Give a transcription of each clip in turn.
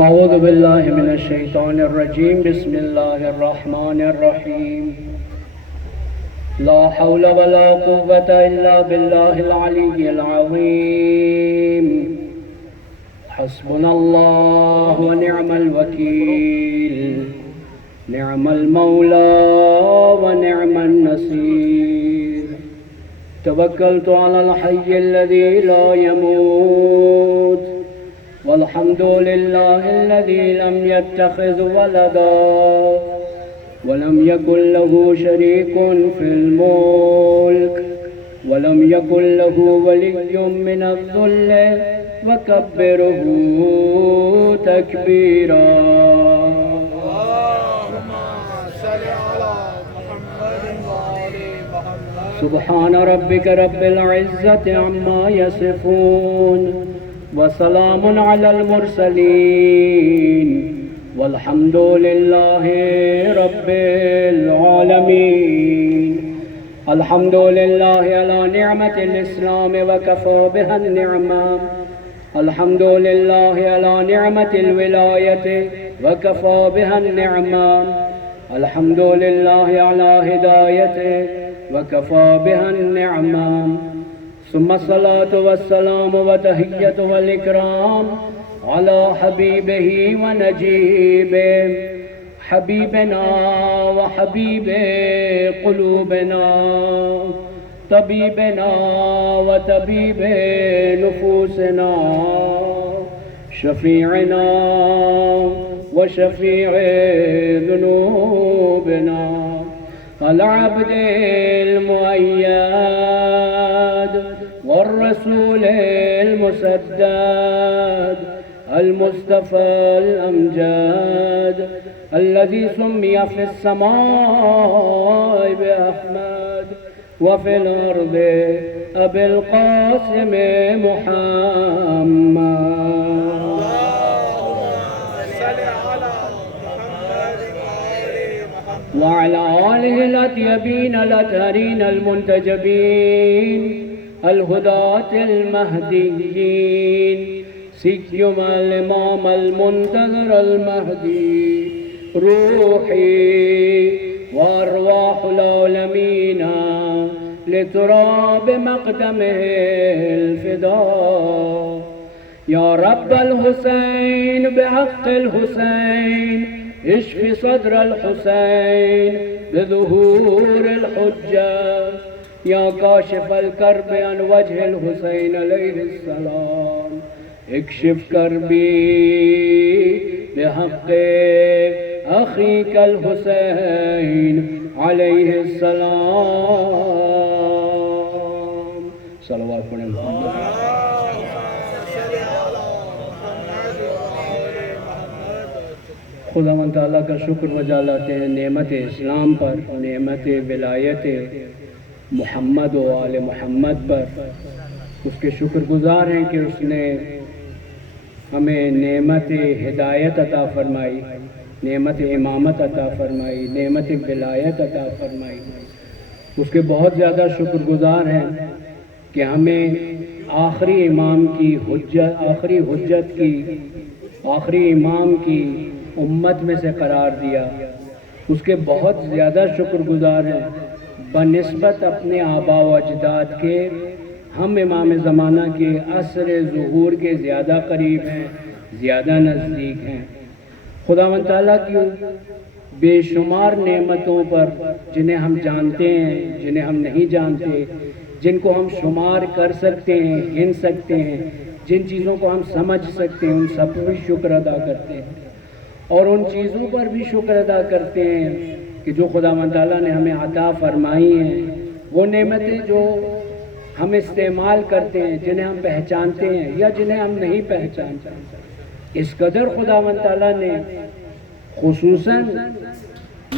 أعوذ بالله من الشيطان الرجيم. بسم الله الرحمن الرحيم. لا حول ولا قوة إلا بالله العلي العظيم. حسبنا الله ونعم الوكيل. نعم المولى ونعم النصير. توكلت على الحي الذي لا يموت. والحمد لله الذي لم يتخذ ولدا ولم يكن له شريك في الملك ولم يكن له ولي من الذل وكبره تكبيرا. اللهم صل على محمد وآل محمد. سبحان ربك رب العزة عما يصفون وسلام على المرسلين والحمد لله رب العالمين. الحمد لله على نعمة الإسلام وكفى بها النعمة. الحمد لله على نعمة الولاية وكفى بها النعمة. الحمد لله على هدايته وكفى بها النعمة. ثم الصلاة والسلام وتحية والإكرام على حبيبه ونجيبه حبيبنا وحبيب قلوبنا طبيبنا وطبيب نفوسنا شفيعنا وشفيع ذنوبنا العبد المؤيد والرسول المسدد المصطفى الأمجد الذي سمي في السماء بأحمد وفي الأرض أبي القاسم محمد. وعلى آله الأطيبين الأطهرين المنتجبين الهداة المهديين سيما الإمام المنتظر المهدي روحي وأرواح العالمين لتراب مقدمه الفداء. يا رب الحسين بحق الحسين اشف صدر الحسين بظهور الحجة. يا كاشف الكرب عن وجه الحسين عليه السلام اكشف كربي بحق أخيك الحسين عليه السلام. صلوات محمد. خدا من تعالیٰ کا شکر بجا لاتے ہیں نعمت اسلام پر، نعمت ولایت محمد و آل محمد پر. اس کے شکر گزار ہیں کہ اس نے ہمیں نعمت ہدایت عطا فرمائی، نعمت امامت عطا فرمائی، نعمت ولایت عطا فرمائی. اس کے بہت زیادہ شکر گزار ہیں کہ ہمیں آخری امام کی حجت، آخری حجت کی، آخری امام کی امت میں سے قرار دیا. اس کے بہت زیادہ شکر گزار ہیں. بنسبت اپنے آباء و اجداد کے ہم امام زمانہ کے عصر ظہور کے زیادہ قریب ہیں، زیادہ نزدیک ہیں. خداوند تعالیٰ کی بے شمار نعمتوں پر جنہیں ہم جانتے ہیں، جنہیں ہم نہیں جانتے، جن کو ہم شمار کر سکتے ہیں، گن سکتے ہیں، جن چیزوں کو ہم سمجھ سکتے ہیں، ان سب پر شکر ادا کرتے ہیں. اور ان چیزوں پر بھی شکر ادا کرتے ہیں کہ جو خداوند تعالیٰ نے ہمیں عطا فرمائی ہیں. وہ نعمتیں جو ہم استعمال کرتے ہیں، جنہیں ہم پہچانتے ہیں یا جنہیں ہم نہیں پہچانتے. اس قدر خداوند تعالیٰ نے خصوصاً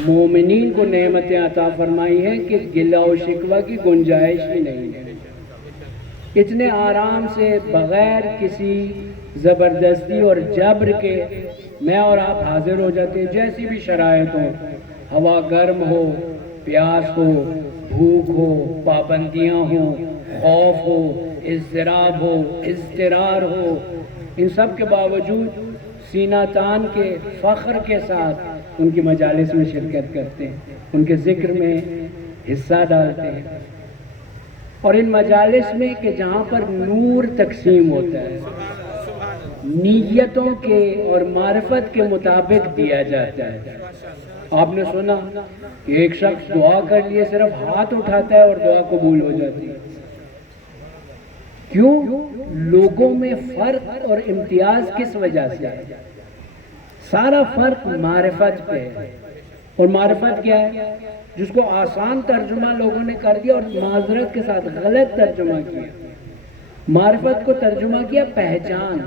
مومنین کو نعمتیں عطا فرمائی ہیں کہ گلہ و شکوہ کی گنجائش ہی نہیں ہے. اتنے آرام سے بغیر کسی زبردستی اور جبر کے میں اور آپ حاضر ہو جاتے ہیں. جیسی بھی شرائط ہو، ہوا گرم ہو، پیاس ہو، بھوک ہو، پابندیاں ہوں، خوف ہو، اضطراب ہو، اضطرار ہو، ان سب کے باوجود سینہ تان کے فخر کے ساتھ ان کی مجالس میں شرکت کرتے ہیں، ان کے ذکر میں حصہ ڈالتے ہیں، اور ان مجالس میں کہ جہاں پر نور تقسیم ہوتا ہے، نیتوں کے اور معرفت کے مطابق دیا جاتا ہے۔ آپ نے سنا کہ ایک شخص دعا کر لیے صرف ہاتھ اٹھاتا ہے اور دعا قبول ہو جاتی ہے۔ کیوں؟ لوگوں میں فرق اور امتیاز کس وجہ سے ہے؟ سارا فرق معرفت پہ ہے، اور معرفت کیا ہے؟ جس کو آسان ترجمہ لوگوں نے کر دیا اور معذرت کے ساتھ غلط ترجمہ کیا۔ معرفت کو ترجمہ کیا پہچان،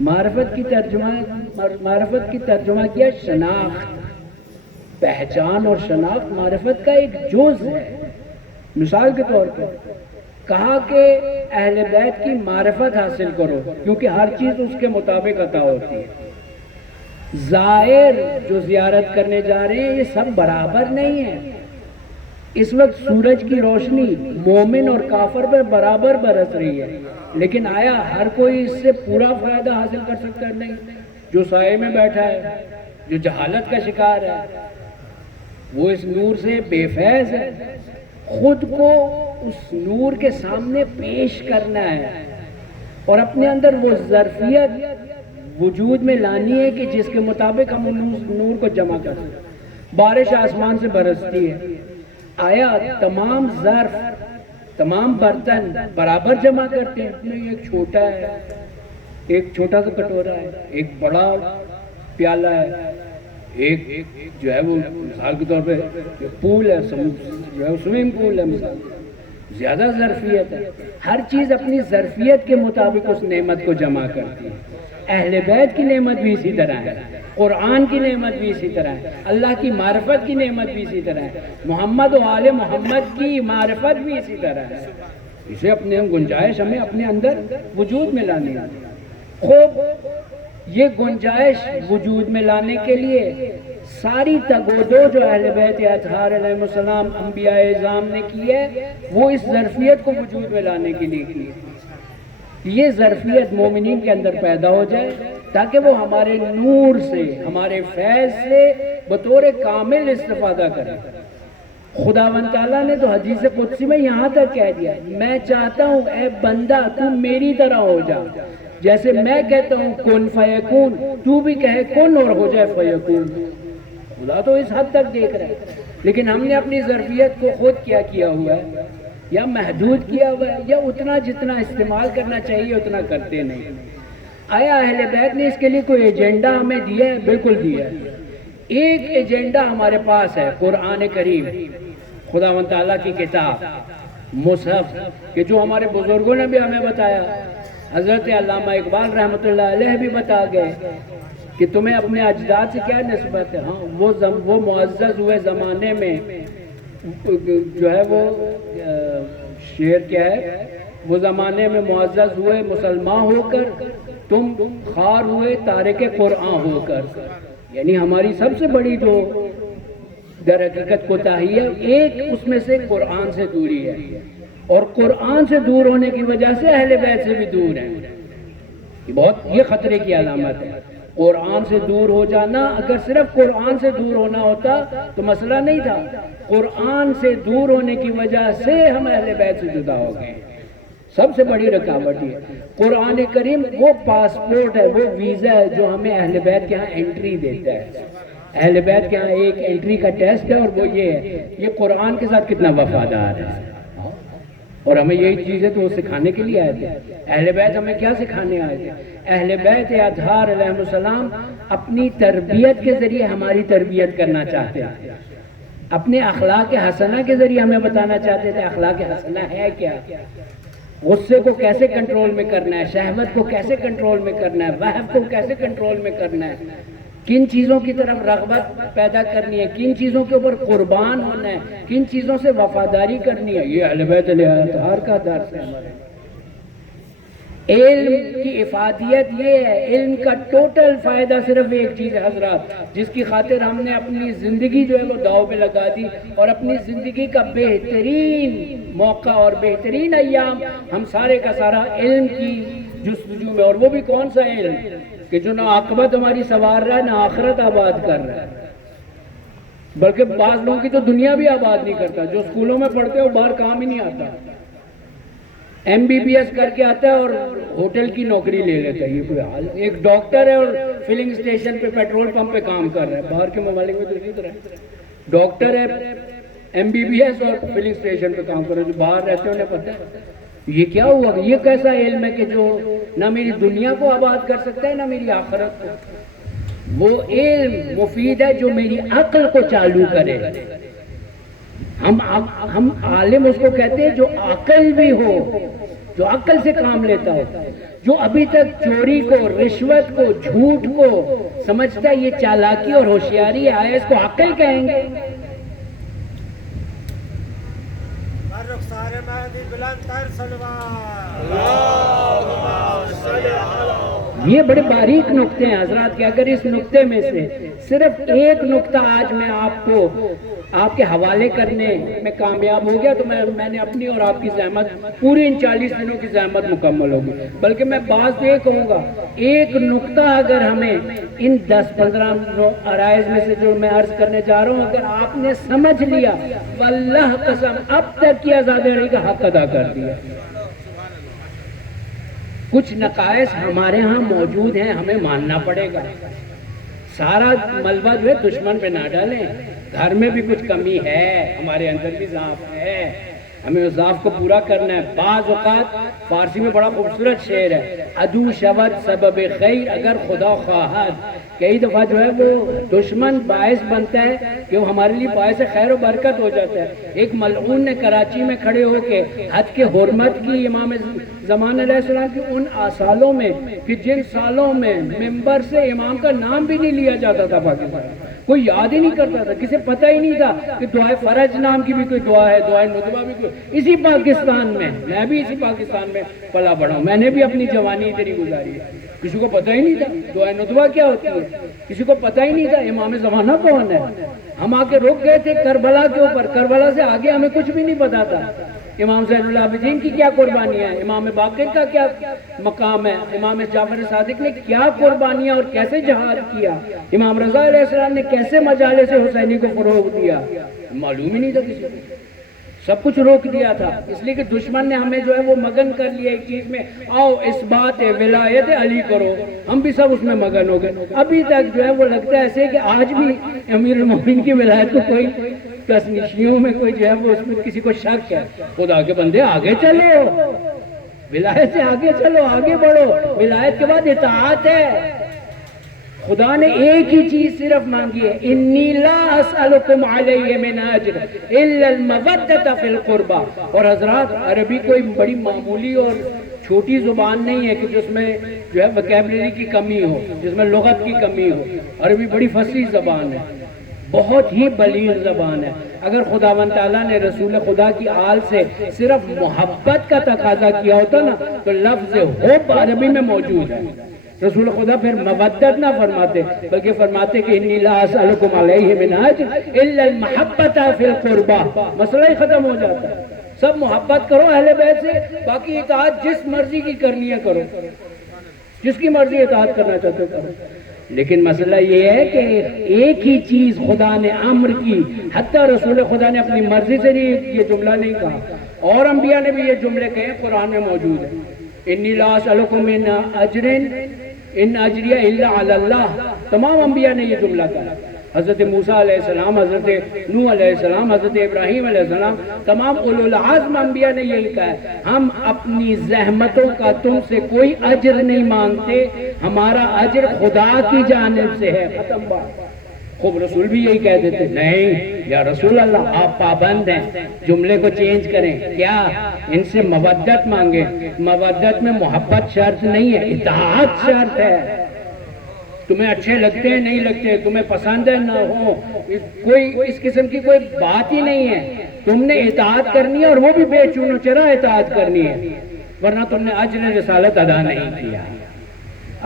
معرفت کی ترجمہ کیا شناخت۔ پہچان اور شناخت معرفت کا ایک جز ہے۔ مثال کے طور پر کہا کہ اہل بیت کی معرفت حاصل کرو، کیونکہ ہر چیز اس کے مطابق عطا ہوتی ہے۔ زائر جو زیارت کرنے جا رہے ہیں یہ سب برابر نہیں ہیں۔ اس وقت سورج کی روشنی مومن اور کافر پر برابر برس رہی ہے، لیکن آیا ہر کوئی اس سے پورا فائدہ حاصل کر سکتا ہے؟ نہیں۔ جو سائے میں بیٹھا ہے، جو جہالت کا شکار ہے، وہ اس نور سے بے فیض ہے۔ خود کو اس نور کے سامنے پیش کرنا ہے اور اپنے اندر وہ ظرفیت وجود میں لانی ہے کہ جس کے مطابق ہم نور کو جمع کر سکیں۔ بارش آسمان سے برستی ہے، آیا تمام ظرف، تمام برتن برابر جمع کرتے ہیں؟ نہیں، ایک چھوٹا ہے، ایک چھوٹا سا کٹورا ہے، ایک بڑا پیالہ ہے، ایک جو ہے وہ مثال کے طور پہ پول ہے، جو ہے سوئمنگ پول ہے، مثال زیادہ ظرفیت ہے۔ ہر چیز اپنی ظرفیت کے مطابق اس نعمت کو جمع کرتی ہے۔ اہل بیت کی نعمت بھی اسی طرح ہے، قرآن کی نعمت بھی اسی طرح ہے، اللہ کی معرفت کی نعمت بھی اسی طرح ہے، محمد و آل محمد کی معرفت بھی اسی طرح ہے۔ اسے اپنے گنجائش ہمیں اپنے اندر وجود میں لانی ہے۔ خوب یہ گنجائش وجود میں لانے کے لیے ساری تگودو جو اہل بیت اطہار علیہ السلام انبیاء اعظام نے کی ہے، وہ اس ظرفیت کو وجود میں لانے کے لیے کی ہے۔ یہ ظرفیت مومنین کے اندر پیدا ہو جائے تاکہ وہ ہمارے نور سے، ہمارے فیض سے بطور کامل استفادہ کریں۔ خداوند تعالیٰ نے تو حدیث قدسی میں یہاں تک کہہ دیا، میں چاہتا ہوں اے بندہ تو میری طرح ہو جا، جیسے میں کہتا ہوں کن فیکون، تو بھی کہے کن اور ہو جائے فیکون۔ خدا تو اس حد تک دیکھ رہا ہے، لیکن ہم نے اپنی ظرفیت کو خود کیا ہوا ہے، یا محدود کیا ہوا ہے، یا اتنا جتنا استعمال کرنا چاہیے اتنا کرتے نہیں۔ آیا اہل بیت نے اس کے لیے کوئی ایجنڈا ہمیں دیا ہے؟ بالکل دیا ہے۔ ایک ایجنڈا ہمارے پاس ہے، قرآن کریم، خداوند تعالیٰ کی کتاب، مصحف، کہ جو ہمارے بزرگوں نے بھی ہمیں بتایا، حضرت علامہ اقبال رحمۃ اللہ علیہ بھی بتا گئے کہ تمہیں اپنے اجداد سے کیا نسبت ہے۔ ہاں، وہ معزز ہوئے زمانے میں، جو ہے وہ شعر کیا ہے، وہ زمانے میں معزز ہوئے مسلمان ہو کر، تم خار ہوئے تارک قرآن ہو کر۔ یعنی ہماری سب سے بڑی جو در حقیقت کوتاہی ہے، ایک اس میں سے قرآن سے دوری ہے، اور قرآن سے دور ہونے کی وجہ سے اہل بیت سے بھی دور ہیں۔ یہ خطرے کی علامت ہے۔ قرآن سے دور ہو جانا، اگر صرف قرآن سے دور ہونا ہوتا تو مسئلہ نہیں تھا۔ قرآن سے دور ہونے کی وجہ سے ہم اہل بیت سے جدا ہو گئے، سب سے بڑی رکاوٹ ہے۔ قرآن کریم وہ پاسپورٹ ہے، وہ ویزا ہے جو ہمیں اہل بیت کے ہاں انٹری دیتا ہے۔ اہل بیت کے ہاں ایک انٹری کا ٹیسٹ ہے، اور وہ یہ ہے، یہ قرآن کے ساتھ کتنا وفادار ہے۔ اور ہمیں یہی چیزیں تو سکھانے کے لیے آئے تھے۔ اہل بیت ہمیں کیا سکھانے آئے تھے؟ اہل بیت اطہار علیہ السلام اپنی تربیت کے ذریعے ہماری تربیت کرنا چاہتے تھے، اپنے اخلاق حسنہ کے ذریعے ہمیں بتانا چاہتے تھے اخلاق حسنہ ہے کیا، غصے کو کیسے کنٹرول میں کرنا ہے، شہوت کو کیسے کنٹرول میں کرنا ہے، وہم کو کیسے کنٹرول میں کرنا ہے، کن چیزوں کی طرف رغبت پیدا کرنی ہے، کن چیزوں کے اوپر قربان ہونا ہے، کن چیزوں سے وفاداری کرنی ہے۔ یہ اہل بیت اطہار کا درس ہے ہمارے۔ علم کی افادیت یہ ہے، علم کا ٹوٹل فائدہ صرف ایک چیز ہے حضرات، جس کی خاطر ہم نے اپنی زندگی جو ہے وہ داؤ پہ لگا دی، اور اپنی زندگی کا بہترین موقع اور بہترین ایام ہم سارے کا سارا علم کی جستجو میں، اور وہ بھی کون سا علم؟ کہ جو نہ عاقبت ہماری سنوار رہا ہے نہ آخرت آباد کر رہا ہے، بلکہ بعض لوگوں کی تو دنیا بھی آباد نہیں کرتا. جو اسکولوں میں پڑھتے ہیں وہ باہر کام ہی نہیں آتا، MBBS کر کے آتا ہے اور ہوٹل کی نوکری لے لیتا ہے. یہ کوئی حال؟ ایک ڈاکٹر ہے اور فلنگ اسٹیشن پہ پیٹرول پمپ پہ کام کر رہا ہے. باہر کے ممالک میں تو اسی طرح ہے، ڈاکٹر ہے MBBS اور فلنگ اسٹیشن پہ کام کر رہے ہیں. جو باہر رہتے ہیں انہیں پتہ ہے یہ کیا ہوا. یہ کیسا علم ہے کہ جو نہ میری دنیا کو آباد کر سکتا ہے نہ میری آخرت کو. وہ علم مفید ہے جو میری عقل کو چالو کرے. ہم عالم اس کو کہتے ہیں جو عقل بھی ہو، جو عقل سے کام لیتا ہو. جو ابھی تک چوری کو، رشوت کو، جھوٹ کو سمجھتا ہے یہ چالاکی اور ہوشیاری ہے، آیا اس کو عقل کہیں گے؟ یہ بڑے باریک نقطے ہیں حضرات، کہ اگر اس نقطے میں سے صرف ایک نقطہ آج میں آپ کو آپ کے حوالے کرنے میں کامیاب ہو گیا تو میں نے اپنی اور آپ کی زحمت، پوری ان 40 دنوں کی زحمت مکمل ہوگی. بلکہ میں بات یہ کہوں گا، ایک نقطہ اگر ہمیں ان 10-15 عرائض میں سے جو میں عرض کرنے جا رہا ہوں اگر آپ نے سمجھ لیا، واللہ قسم اب تک کی آزادی رہی کا حق ادا کر دیا. کچھ نقائص ہمارے ہاں موجود ہیں، ہمیں ماننا پڑے گا. سارا ملبہ جو ہے دشمن پہ نہ ڈالیں. گھر میں بھی کچھ کمی ہے، ہمارے اندر بھی ضعف ہے، ہمیں اس ضعف کو پورا کرنا ہے. بعض اوقات فارسی میں بڑا خوبصورت شعر ہے، عدو شود سبب خیر اگر خدا خواہد. کئی دفعہ جو ہے وہ دشمن باعث بنتا ہے کہ وہ ہمارے لیے باعث خیر و برکت ہو جاتا ہے. ایک ملعون نے کراچی میں کھڑے ہو کے حد کے حرمت کی امام زمان علیہ السلام کی ان سالوں میں کہ جن سالوں میں ممبر سے امام کا نام بھی نہیں لیا جاتا تھا، پاکستان کوئی یاد ہی نہیں کرتا تھا، کسی پتہ ہی نہیں تھا کہ دعائے فرج نام کی بھی کوئی دعا ہے، دعائے ندوہ بھی کوئی. اسی پاکستان میں بھی اسی پاکستان میں پلا بڑھا ہوں، میں نے بھی اپنی جوانی ادھر گزاری ہے. کسی کو پتہ ہی نہیں تھا دعائے ندوہ کیا ہوتی ہے، کسی کو پتہ ہی نہیں تھا امام زمانہ کون ہے. ہم آ کے رک گئے تھے کربلا کے اوپر، کربلا سے آگے ہمیں کچھ بھی نہیں پتا تھا. امام زین العابدین کی کیا قربانیاں ہیں، امام باقر کا کیا مقام ہے، امام جعفر صادق نے کیا قربانیاں اور کیسے جہاد کیا، امام رضا علیہ السلام نے کیسے مجالس حسینی کو فروغ دیا، معلوم ہی نہیں تھا کسی کو. سب کچھ روک دیا تھا، اس لیے کہ دشمن نے ہمیں جو ہے وہ مگن کر لیا ایک چیز میں، آؤ اس بات ولایت علی کرو. ہم بھی سب اس میں مگن ہو گئے. ابھی تک جو ہے وہ لگتا ہے ایسے کہ آج بھی امیر المومنین کی ولایت کو کوئی تسنیشیوں میں کوئی جو ہے وہ اس میں کسی کو شک ہے. خدا کے بندے آگے چلو، ولایت سے آگے چلو، آگے بڑھو. ولایت کے بعد اطاعت ہے. خدا نے ایک ہی چیز صرف مانگی ہے، انی لا اسألکم علیہ من اجر الا المودۃ فی القربى. اور حضرات عربی کوئی بڑی معمولی اور چھوٹی زبان نہیں ہے کہ جس میں جو ہے وکیبلری کی کمی ہو، جس میں لغت کی کمی ہو. عربی بڑی فصیح زبان ہے، بہت ہی بلیغ زبان ہے. اگر خداوند تعالیٰ نے رسول خدا کی آل سے صرف محبت کا تقاضا کیا ہوتا نا تو لفظ حب عربی میں موجود ہے. رسول خدا پھر مودت نہ فرماتے بلکہ فرماتے کہ انی لا اسألکم علیہ من اجر الا المحبۃ فی القربى. مسئلہ ہی ختم ہو جاتا ہے. سب محبت کرو اہل بیت سے، باقی اطاعت جس مرضی کی کرنی ہے کرو، جس کی مرضی اطاعت کرنا چاہتے ہو کرو. لیکن مسئلہ یہ ہے کہ ایک ہی چیز خدا نے امر کی، حتیٰ رسول خدا نے اپنی مرضی سے یہ جملہ نہیں کہا، اور انبیاء نے بھی یہ جملے کہے، قرآن میں موجود ہے. انی لا اسألکم من اجر ان اجریہ الا علی اللہ. تمام انبیاء نے یہ جملہ کہا. حضرت موسیٰ علیہ السلام، حضرت نوح علیہ السلام، حضرت ابراہیم علیہ السلام، تمام اولو العزم انبیاء نے یہی کہا ہے، ہم اپنی زحمتوں کا تم سے کوئی اجر نہیں مانگتے، ہمارا اجر خدا کی جانب سے ہے. ختم بات. خوب رسول بھی یہی کہہ دیتے، نہیں یا رسول اللہ آپ پابند ہیں، جملے کو چینج کریں. کیا ان سے مودت مانگے؟ مودت میں محبت شرط نہیں ہے، اطاعت شرط ہے. تمہیں اچھے لگتے ہیں نہیں لگتے، تمہیں پسند ہے نہ ہو، کوئی اس قسم کی کوئی بات ہی نہیں ہے. تم نے اطاعت کرنی ہے اور وہ بھی بے چون و چرا اطاعت کرنی ہے، ورنہ تم نے اجر رسالت ادا نہیں کیا.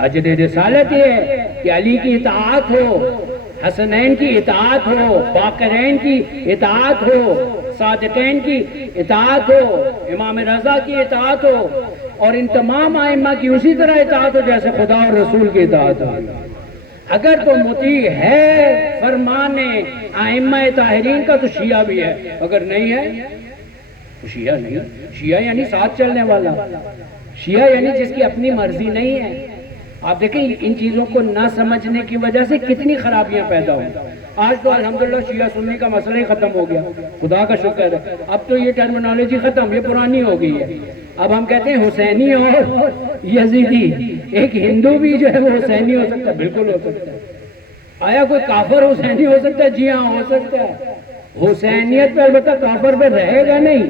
اجر رسالت یہ ہے کہ علی کی اطاعت ہو، حسنین کی اطاعت ہو، باقرین کی اطاعت ہو، صادقین کی اطاعت ہو، امام رضا کی اطاعت ہو، اور ان تمام ائمہ کی اسی طرح اطاعت ہو جیسے خدا اور رسول کی اطاعت ہو. اگر تو مطیع ہے فرمان ائمہ طاہرین کا تو شیعہ بھی ہے، اگر نہیں ہے تو شیعہ نہیں. شیعہ یعنی ساتھ چلنے والا، شیعہ یعنی جس کی اپنی مرضی نہیں ہے. آپ دیکھیں ان چیزوں کو نہ سمجھنے کی وجہ سے کتنی خرابیاں پیدا ہوئی. آج تو الحمدللہ شیعہ سنی کا مسئلہ ہی ختم ہو گیا، خدا کا شکر ہے. اب تو یہ ٹرمینالوجی ختم، یہ پرانی ہو گئی ہے. اب ہم کہتے ہیں حسینی اور یزیدی. ایک ہندو بھی جو ہے وہ حسینی ہو سکتا ہے، بالکل ہو سکتا ہے. آیا کوئی کافر حسینی ہو سکتا ہے؟ جی ہاں ہو سکتا ہے. حسینیت پہ البتہ کافر پہ رہے گا نہیں،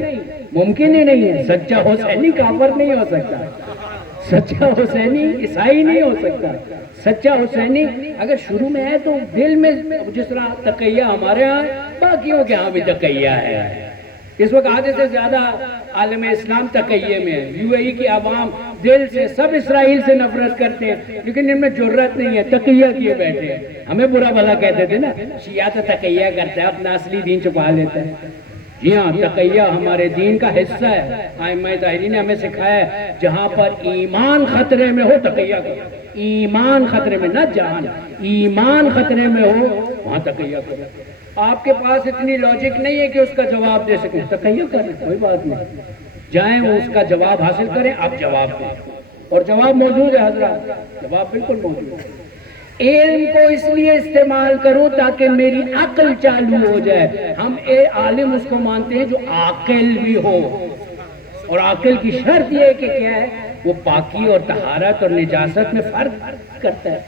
ممکن ہی نہیں ہے. سچا حسینی کافر نہیں ہو سکتا، سچا حسینی عیسائی نہیں ہو سکتا. سچا حسینی اگر شروع میں ہے تو دل میں، جس طرح تقیہ ہمارے ہاں باقیوں کے ہاں بھی تقیہ ہے. اس وقت آدھے سے زیادہ عالم اسلام تقیہ میں ہے. یو اے ای کی عوام دل سے سب اسرائیل سے نفرت کرتے ہیں، لیکن ان میں جرت نہیں ہے، تقیہ کیے بیٹھے ہیں. ہمیں برا بھلا کہتے تھے نا، شیعہ تو تقیہ کرتا ہے، اپنا اصلی دین چھپا لیتا ہے. جی ہاں، تقیہ ہمارے دین کا حصہ ہے. ائمہ طاہرین نے ہمیں سکھایا ہے جہاں پر ایمان خطرے میں ہو تقیہ کرو. ایمان خطرے میں، نہ جان، ایمان خطرے میں ہو وہاں تقیہ کرو. آپ کے پاس اتنی لاجک نہیں ہے کہ اس کا جواب دے سکیں، تقیہ کریں، کوئی بات نہیں. جائیں اس کا جواب حاصل کریں، آپ جواب دیں. اور جواب موجود ہے حضرات، جواب بالکل موجود ہے. علم کو اس لیے استعمال کروں تاکہ میری عقل چالو ہو جائے. ہم عالم اس کو مانتے ہیں جو عاقل بھی ہو، اور عاقل کی شرط یہ ہے کہ کیا ہے، وہ پاکی اور طہارت اور نجاست میں فرق کرتا ہے.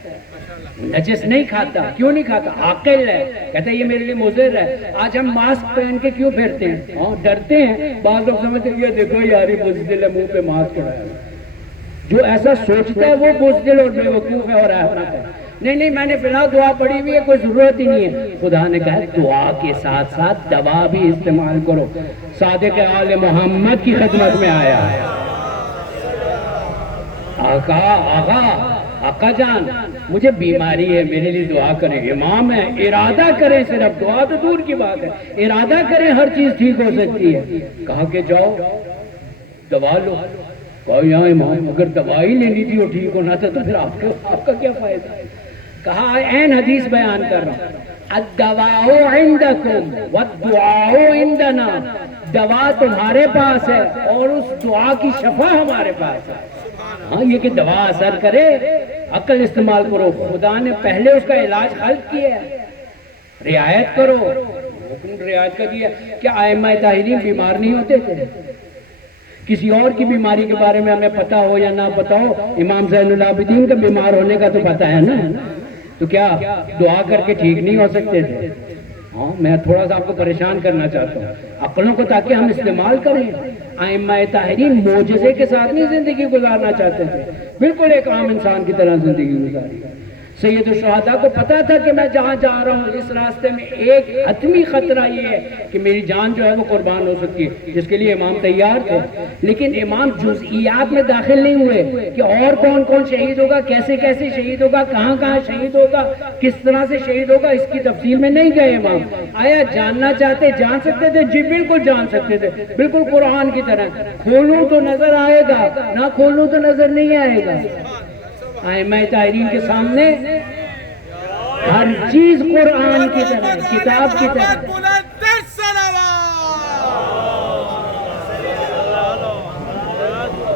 نجس نہیں کھاتا. کیوں نہیں کھاتا؟ عاقل ہے، کہتا ہے یہ میرے لیے مضر ہے. آج ہم ماسک پہن کے کیوں پھرتے ہیں؟ ہاں ڈرتے ہیں. بعض لوگ سمجھتے ہیں یہ دیکھو یاری بزدل ہے، منہ پہ ماسک چڑھایا. جو ایسا سوچتا ہے وہ بزدل اور بے وقوف ہے اور احمق ہے. نہیں نہیں، میں نے فی الحال دعا پڑھی ہوئی ہے، کوئی ضرورت ہی نہیں ہے. خدا نے کہا دعا کے ساتھ ساتھ دوا بھی استعمال کرو. صادق آل محمد کی خدمت میں آیا ہے. آقا جان مجھے بیماری ہے، میرے لیے دعا کریں. امام ہے، ارادہ کریں. صرف دعا تو دور کی بات ہے، ارادہ کریں ہر چیز ٹھیک ہو سکتی ہے. کہا کہ جاؤ دوا لو. کہا یہاں امام اگر دوائی لینی تھی وہ ٹھیک ہونا تھا تو پھر آپ کا کیا فائدہ؟ کہا عین حدیث بیان کر رہا ہوں، الدواء عندکم والدعاء عندنا. دوا تمہارے پاس ہے اور اس دعا کی شفا ہمارے پاس ہے. ہاں یہ کہ دوا اثر کرے، عقل استعمال کرو. خدا نے پہلے اس کا علاج خلق کیا ہے، رعایت کرو. حکم رعایت کا دیا. کیا ائمہ طاہرین بیمار نہیں ہوتے تھے؟ کسی اور کی بیماری کے بارے میں ہمیں پتا ہو یا نہ پتا ہو، امام زین العابدین کا بیمار ہونے کا تو پتا ہے نا، تو کیا دعا کر کے ٹھیک نہیں ہو سکتے تھے؟ ہاں میں تھوڑا سا آپ کو پریشان کرنا چاہتا ہوں عقلوں کو، تاکہ ہم استعمال کریں. ائمہ طاہرین معجزے کے ساتھ نہیں زندگی گزارنا چاہتے تھے، بالکل ایک عام انسان کی طرح زندگی گزاری. سید الشہداء کو پتا تھا کہ میں جہاں جا رہا ہوں اس راستے میں ایک حتمی خطرہ یہ ہے کہ میری جان جو ہے وہ قربان ہو سکتی ہے، جس کے لیے امام تیار تھے. لیکن امام جزئیات میں داخل نہیں ہوئے کہ اور کون کون شہید ہوگا، کیسے کیسے شہید ہوگا، کہاں کہاں شہید ہوگا، کس طرح سے شہید ہوگا، اس کی تفصیل میں نہیں گئے. امام آیا جاننا چاہتے، جان سکتے تھے، جی بالکل جان سکتے تھے، بالکل قرآن کی طرح. کھولوں تو نظر آئے گا، نہ کھولوں تو نظر نہیں آئے گا. ائمہ طاہرین کے سامنے ہر چیز قرآن کی طرح، کتاب کی طرح.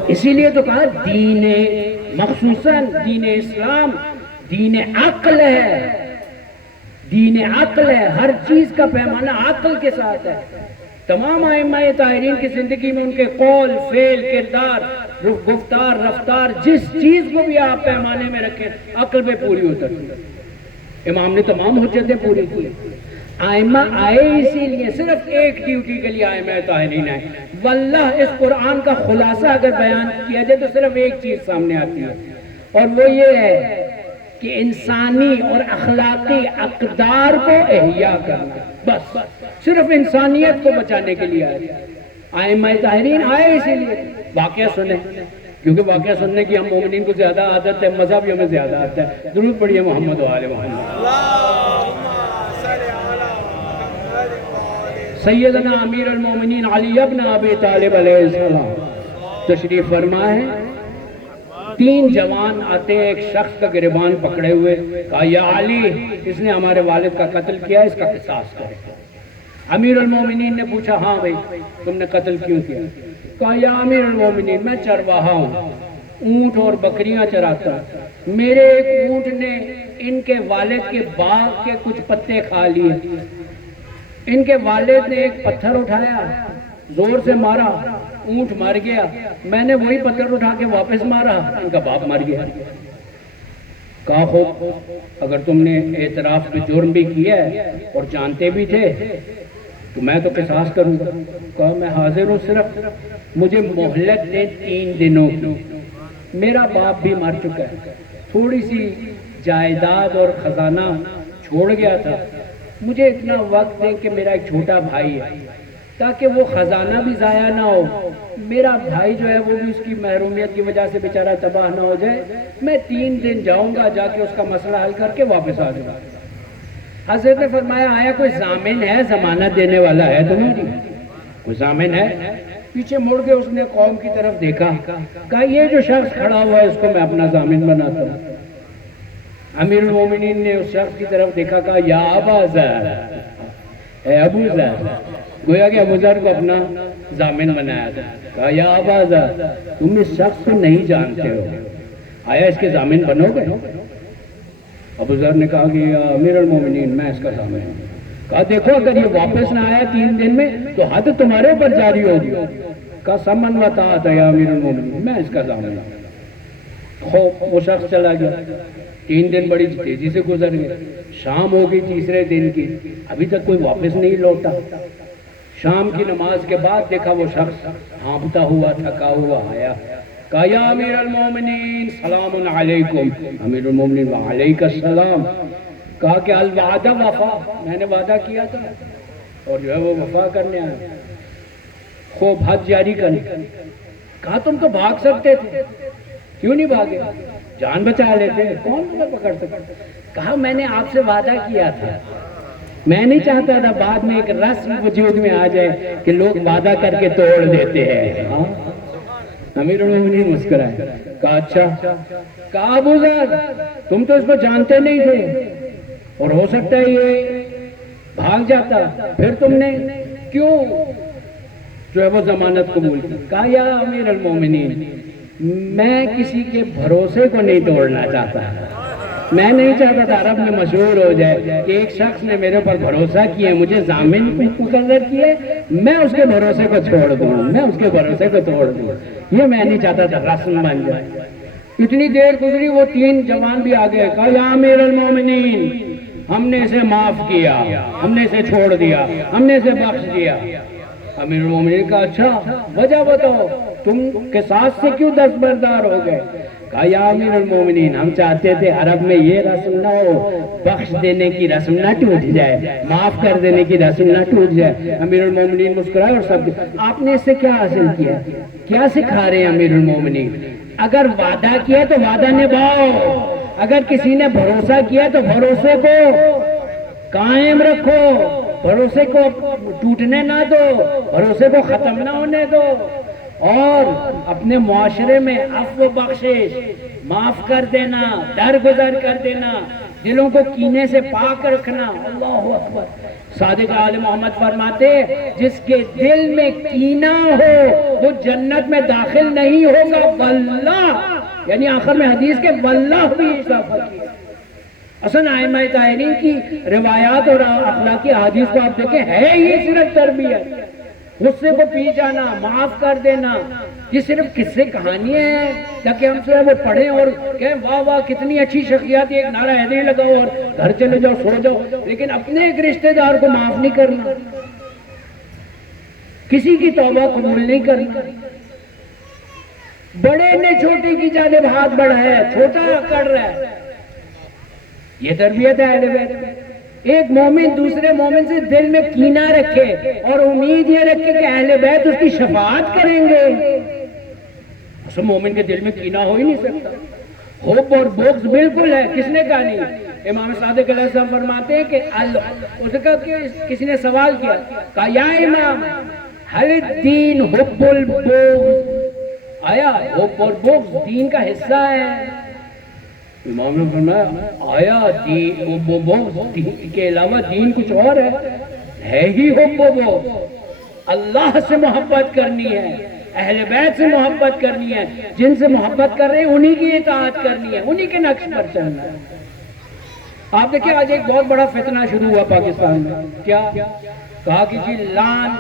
اسی لیے تو کہا دین مخصوصاً دین اسلام دین عقل ہے. دین عقل ہے، ہر چیز کا پیمانہ عقل کے ساتھ ہے. تمام ائمہ طاہرین کی زندگی میں ان کے قول، فعل، کردار، گفتار، رفتار، جس چیز کو بھی آپ پیمانے میں رکھیں عقل پہ پوری اترتی. امام نے تمام حجتیں پوری کی. ائمہ آئے اسی لیے، صرف ایک ڈیوٹی کے لیے ائمہ طاہرین آئے. واللہ اس قرآن کا خلاصہ اگر بیان کیا جائے تو صرف ایک چیز سامنے آتی ہے، اور وہ یہ ہے کہ انسانی اور اخلاقی اقدار کو احیا کرنا. بس صرف انسانیت کو بچانے کے لیے آئے. ائمہ طاہرین آئے اسی لیے. واقعہ سنیں، کیونکہ واقعہ سننے کی ہم مومنین کو زیادہ عادت ہے، مزہ بھی ہمیں زیادہ آتا ہے. درود پڑھیے محمد و آل محمد. سیدنا امیر المومنین علی ابن ابی طالب علیہ السلام. تشریف فرما ہے. 3 جوان آتے ہیں ایک شخص کا گریبان پکڑے ہوئے. کہا یا علی اس نے ہمارے والد کا قتل کیا، اس کا قصاص کرے. امیر المومنین نے پوچھا ہاں بھائی تم نے قتل کیوں کیا؟ کہا یا امیر المومنین میں چرواہا ہوں، اونٹ اور بکریاں چراتا ہوں. میرے ایک اونٹ نے ان کے والد کے باغ کے کچھ پتے کھا لیے. ان کے والد نے ایک پتھر اٹھایا، زور سے مارا، اونٹ مر گیا. میں نے وہی پتھر اٹھا کے واپس مارا، ان کا باپ مر گیا. کہا خوب اگر تم نے اعتراف پہ جرم بھی کیا ہے اور جانتے بھی تھے تو میں تو قصاص کروں گا. کہا میں حاضر ہوں، صرف مجھے مہلت دے 3 دنوں کی. میرا باپ بھی مر چکا ہے، تھوڑی سی جائیداد اور خزانہ چھوڑ گیا تھا. مجھے اتنا وقت دیں کہ میرا ایک چھوٹا بھائی ہے تاکہ وہ خزانہ بھی ضائع نہ ہو، میرا بھائی جو ہے وہ بھی اس کی محرومیت کی وجہ سے بیچارہ تباہ نہ ہو جائے. میں 3 دن جاؤں گا، جا کے اس کا مسئلہ حل کر کے واپس آ جاؤں گا. حضرت نے فرمایا آیا کوئی ضامن ہے، ضمانت دینے والا ہے تمہاری؟ کوئی ضامن ہے؟ پیچھے مڑ کے اس نے قوم کی طرف دیکھا، کہا یہ جو شخص کھڑا ہوا ہے اس کو میں اپنا ضامن بناتا ہوں. امیر المومنین نے اس شخص کی طرف دیکھا، کہا یا ابا ذر، اے ابو ذر. گویا کہ ابو ذر کو اپنا ضامن بنایا تھا. کہا یا ابا ذر تم اس شخص کو نہیں جانتے ہو، آیا اس کے ضامن بنو گے؟ ابو ذر نے کہا کہ یا امیر المومنین میں اس کا ضامن ہوں. کہا دیکھو اگر یہ واپس نہ آیا 3 دن میں تو حد تمہارے اوپر جاری ہوگی. کہا سمن و طاعت یا امیر المومنین میں اس کا ضامن ہوں. خوب وہ شخص چلا گیا. 3 دن بڑی تیزی سے گزر گئے. شام ہو گئی تیسرے دن کی، ابھی تک کوئی واپس نہیں لوٹا. شام کی نماز کے بعد دیکھا وہ شخص ہانپتا ہوا تھکا ہوا آیا. کہا یا امیر المومنین سلام علیکم. امیر المومنین وعلیک السلام. کہا کہ الوعدہ وفا، میں نے وعدہ کیا تھا اور جو ہے وہ وفا کرنے آیا. خوب حد جاری کرنے. کہا تم تو بھاگ سکتے تھے، کیوں نہیں بھاگے؟ جان بچا لیتے، کون تمہیں پکڑ سکتا؟ کہا میں نے آپ سے وعدہ کیا تھا، میں نہیں چاہتا تھا بعد میں ایک رسم وجود میں آ جائے کہ لوگ وعدہ کر کے توڑ دیتے ہیں. امیر المومنین مسکرائے. کہا اچھا. کہا ابو ذر تم تو اس کو جانتے نہیں تھے اور ہو سکتا ہے یہ بھاگ جاتا، پھر تم نے کیوں جو ہے وہ ضمانت قبول کی؟ کہا یا امیر المومنین میں کسی کے بھروسے کو نہیں توڑنا چاہتا. میں نہیں چاہتا تھا عرب میں مشہور ہو جائے کہ ایک شخص نے میرے پر بھروسہ کیا، مجھے ضامن مقرر کیے، میں اس کے بھروسے کو چھوڑ دوں، میں اس کے بھروسے کو توڑ دوں. یہ میں نہیں چاہتا تھا رسم بن جائے. اتنی دیر گزری، وہ 3 جوان بھی آ گئے. کہا یا امیر المومنین ہم نے اسے معاف کیا، ہم نے اسے چھوڑ دیا، ہم نے اسے بخش دیا. امیر المومنین کہا اچھا وجہ بتاؤ، تم قصاص سے کیوں دستبردار ہو گئے؟ کہا یا امیر المومنین ہم چاہتے تھے عرب میں یہ رسم نہ ہو، بخش دینے کی رسم نہ ٹوٹ جائے، معاف کر دینے کی رسم نہ ٹوٹ جائے. امیر المومنین مسکرائے اور سب آپ نے اس سے کیا حاصل کیا؟ کیا سکھا رہے ہیں امیر المومنین؟ اگر وعدہ کیا تو وعدہ نبھاؤ، اگر کسی نے بھروسہ کیا تو بھروسے کو قائم رکھو، بھروسے کو ٹوٹنے نہ دو، بھروسے کو ختم نہ ہونے دو، اور اپنے معاشرے میں عفو بخشش، معاف کر دینا، درگزر کر دینا، دلوں کو کینے سے پاک رکھنا. اللہ اکبر. صادق آل محمد فرماتے جس کے دل میں کینہ ہو وہ جنت میں داخل نہیں ہوگا واللہ، یعنی آخر میں حدیث کے واللہ بھی اضافہ کیا. اصل ائمہ طاہرین کی روایات اور اخلاقی حدیث کو آپ دیکھیں ہے یہ صرف تربیت، غصے کو پی جانا، معاف کر دینا. یہ صرف قصے کہانیاں ہیں تاکہ ہم سے وہ پڑھیں اور کہیں واہ واہ کتنی اچھی شخصیات، ایک نعرہ حیدری لگاؤ اور گھر چلے جاؤ سو جاؤ. لیکن اپنے ایک رشتہ دار کو معاف نہیں کرنا، کسی کی توبہ قبول نہیں کرنا. بڑے نے چھوٹے کی جانب ہاتھ بڑھایا، چھوٹا کر رہا ہے. یہ تربیت ہے اہل بیت میں. ایک مومن دوسرے مومن سے دل میں کینہ رکھے اور امید یہ رکھے کہ اہل بیت اس کی شفاعت کریں گے. اس مومن کے دل میں کینہ ہو ہی نہیں سکتا. حب اور بغض بالکل ہے، کس نے کہا نہیں؟ امام صادق علیہ السلام فرماتے ہیں کہ کسی نے سوال کیا، کہا یا امام حل الدین حب البغض؟ آیا حب اور بغض دین کا حصہ ہے؟ امام نے فرمایا آیا حب و بغض دین کے علاوہ دین کچھ اور ہے ہی حب و بغض۔ اللہ سے محبت کرنی ہے، اہل بیت سے محبت کرنی ہے، جن سے محبت کر رہے ہیں انہی کی اطاعت کرنی ہے، انہی کے نقش پر چلنا ہے۔ آپ دیکھیں آج ایک بہت بڑا فتنہ شروع ہوا پاکستان میں، کیا کہا کہ جی لعن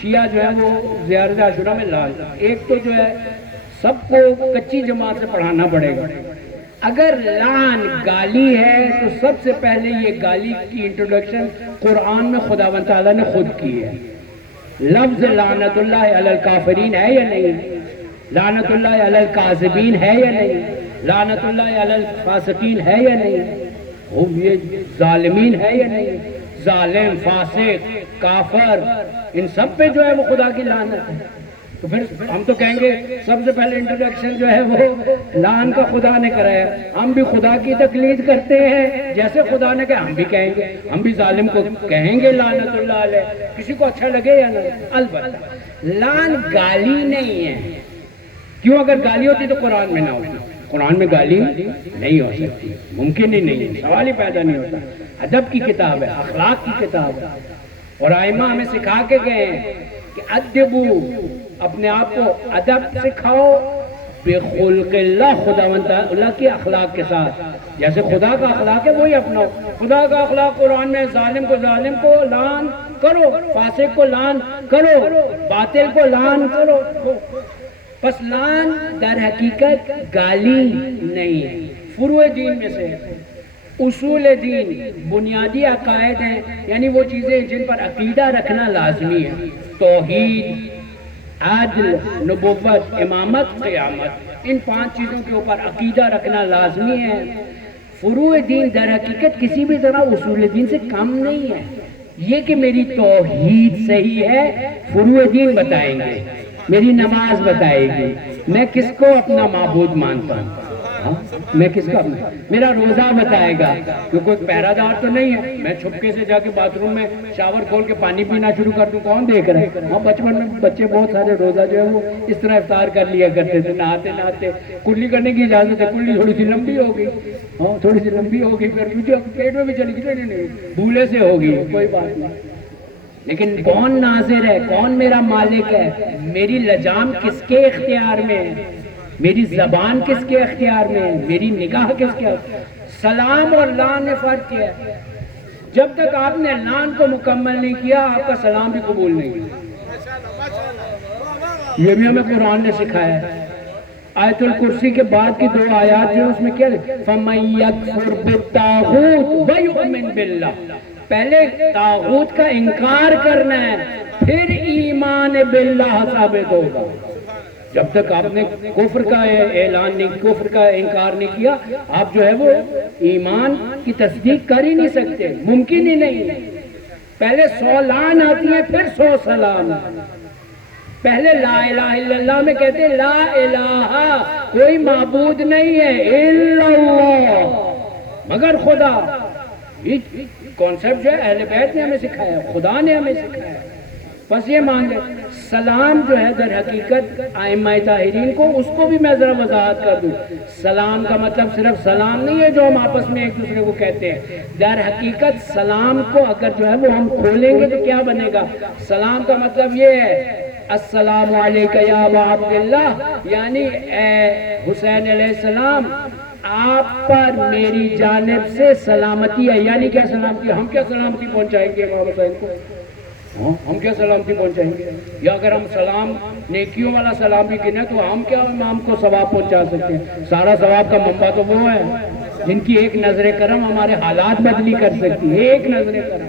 شیعہ جو ہے وہ زیارت عاشورہ میں لعن، ایک تو جو ہے سب کو کچی جماعت سے پڑھانا پڑے گا۔ اگر لعن گالی ہے تو سب سے پہلے یہ گالی کی انٹروڈکشن قرآن میں خداوند تعالیٰ نے خود کی ہے۔ لفظ لعنت اللہ علی الکافرین ہے یا نہیں؟ لعنت اللہ علی الکاذبین ہے یا نہیں؟ لعنت اللہ علی الفاسقین ہے یا نہیں؟ یہ ظالمین ہے یا نہیں؟ ظالم، فاسق، کافر، ان سب پہ جو ہے وہ خدا کی لعنت ہے۔ تو پھر ہم تو کہیں گے سب سے پہلے انٹروڈکشن جو ہے وہ لعن کا خدا نے کرایا۔ ہم بھی خدا کی تقلید کرتے ہیں، جیسے خدا نے کہا ہم بھی کہیں گے، ہم بھی ظالم کو کہیں گے لعنت اللہ علیہ، کسی کو اچھا لگے یا نہ۔ البتہ لعن گالی نہیں ہے، کیوں؟ اگر گالی ہوتی تو قرآن میں نہ ہوتی، قرآن میں گالی نہیں ہو سکتی، ممکن ہی نہیں، سوال ہی پیدا نہیں ہوتا۔ ادب کی کتاب ہے، اخلاق کی کتاب ہے، اور ائمہ ہمیں سکھا کے گئے ہیں کہ ادبو، اپنے آپ کو ادب سکھاؤ بخلق اللہ، خداوند اللہ کی اخلاق کے ساتھ، جیسے خدا کا اخلاق ہے وہی اپناؤ۔ خدا کا اخلاق قرآن میں ظالم کو لعن کرو، فاسق کو لعن کرو، باطل کو لعن کرو۔ پس لعن در حقیقت گالی نہیں ہے، فروع دین میں سے اصول دین، بنیادی عقائد ہیں، یعنی وہ چیزیں جن پر عقیدہ رکھنا لازمی ہے، توحید، عدل، نبوت، امامت، قیامت، ان 5 چیزوں کے اوپر عقیدہ رکھنا لازمی ہے۔ فروع دین در حقیقت کسی بھی طرح اصول دین سے کم نہیں ہے۔ یہ کہ میری توحید صحیح ہے، فروع دین بتائیں گے، میری نماز بتائے گی، میں کس کو اپنا معبود مانتا ہوں، میں کس کا، میرا روزہ بتائے گا، کیونکہ کوئی پہرہ دار تو نہیں ہے، میں چھپکے سے جا کے باتھ روم میں شاور کھول کے پانی پینا شروع کر دوں، کون دیکھ رہا ہے؟ ہاں بچپن میں بچے بہت سارے روزہ جو ہے وہ اس طرح افطار کر لیا کرتے تھے، نہاتے نہاتے کلی کرنے کی اجازت ہے، کلی تھوڑی سی لمبی ہوگی، ہاں تھوڑی سی لمبی ہوگی، پھر پیٹ میں بھی چلی گئی، نہیں بھولے سے ہوگی، کوئی بات نہیں۔ لیکن کون ناظر ہے، کون میرا مالک ہے؟ میری لجام کس کے اختیار میں ہے؟ میری زبان کس کے اختیار میں ہے؟ میری نگاہ کس کے اختیار میں؟ سلام اور لعن میں فرق کیا ہے؟ جب تک آپ نے لعن کو مکمل نہیں کیا آپ کا سلام بھی قبول نہیں کیا۔ یہ بھی ہمیں قرآن نے سکھایا ہے۔ آیت الکرسی کے بعد کی 2 آیات جو اس میں کیا ہے؟ فَمَن يَكْفُرْ بِالطَّاغُوتِ وَيُؤْمِنْ بِاللَّهِ، پہلے طاغوت کا انکار کرنا ہے، پھر ایمان باللہ ثابت ہوگا۔ جب تک آپ نے کفر کا اعلان نہیں، کفر کا انکار نہیں کیا، آپ جو ہے وہ ایمان کی تصدیق کر ہی نہیں سکتے، ممکن ہی نہیں۔ پہلے 100 لعن آتی ہیں، پھر 100 سلام۔ پہلے لا الہ الا اللہ میں کہتے ہیں لا الہ، کوئی معبود نہیں ہے الا اللہ، مگر خدا۔ یہ کانسیپٹ جو ہے اہل بیت نے ہمیں سکھایا، خدا نے ہمیں سکھایا۔ بس یہ مان لیں۔ سلام جو ہے در حقیقت ائمہ طاہرین کو، اس کو بھی میں ذرا وضاحت کر دوں، سلام کا مطلب صرف سلام نہیں ہے جو ہم آپس میں ایک دوسرے کو کہتے ہیں۔ در حقیقت سلام کو اگر جو ہے وہ ہم کھولیں گے تو کیا بنے گا؟ سلام کا مطلب یہ ہے السلام علیکہ یا ابا عبداللہ، یعنی اے حسین علیہ السلام آپ پر میری جانب سے سلامتی ہے۔ یعنی کیا سلامتی؟ ہم کیا سلامتی پہنچائیں گے امام حسین کو؟ ہم کیا سلامتی پہنچائیں گے؟ یا اگر ہم سلام نیکیوں والا سلام بھی گنے تو ہم کیا امام کو ثواب پہنچا سکتے ہیں؟ سارا ثواب کا منبع تو وہ ہے جن کی ایک نظر کرم ہمارے حالات بدلی کر سکتی ہے، ایک نظر کرم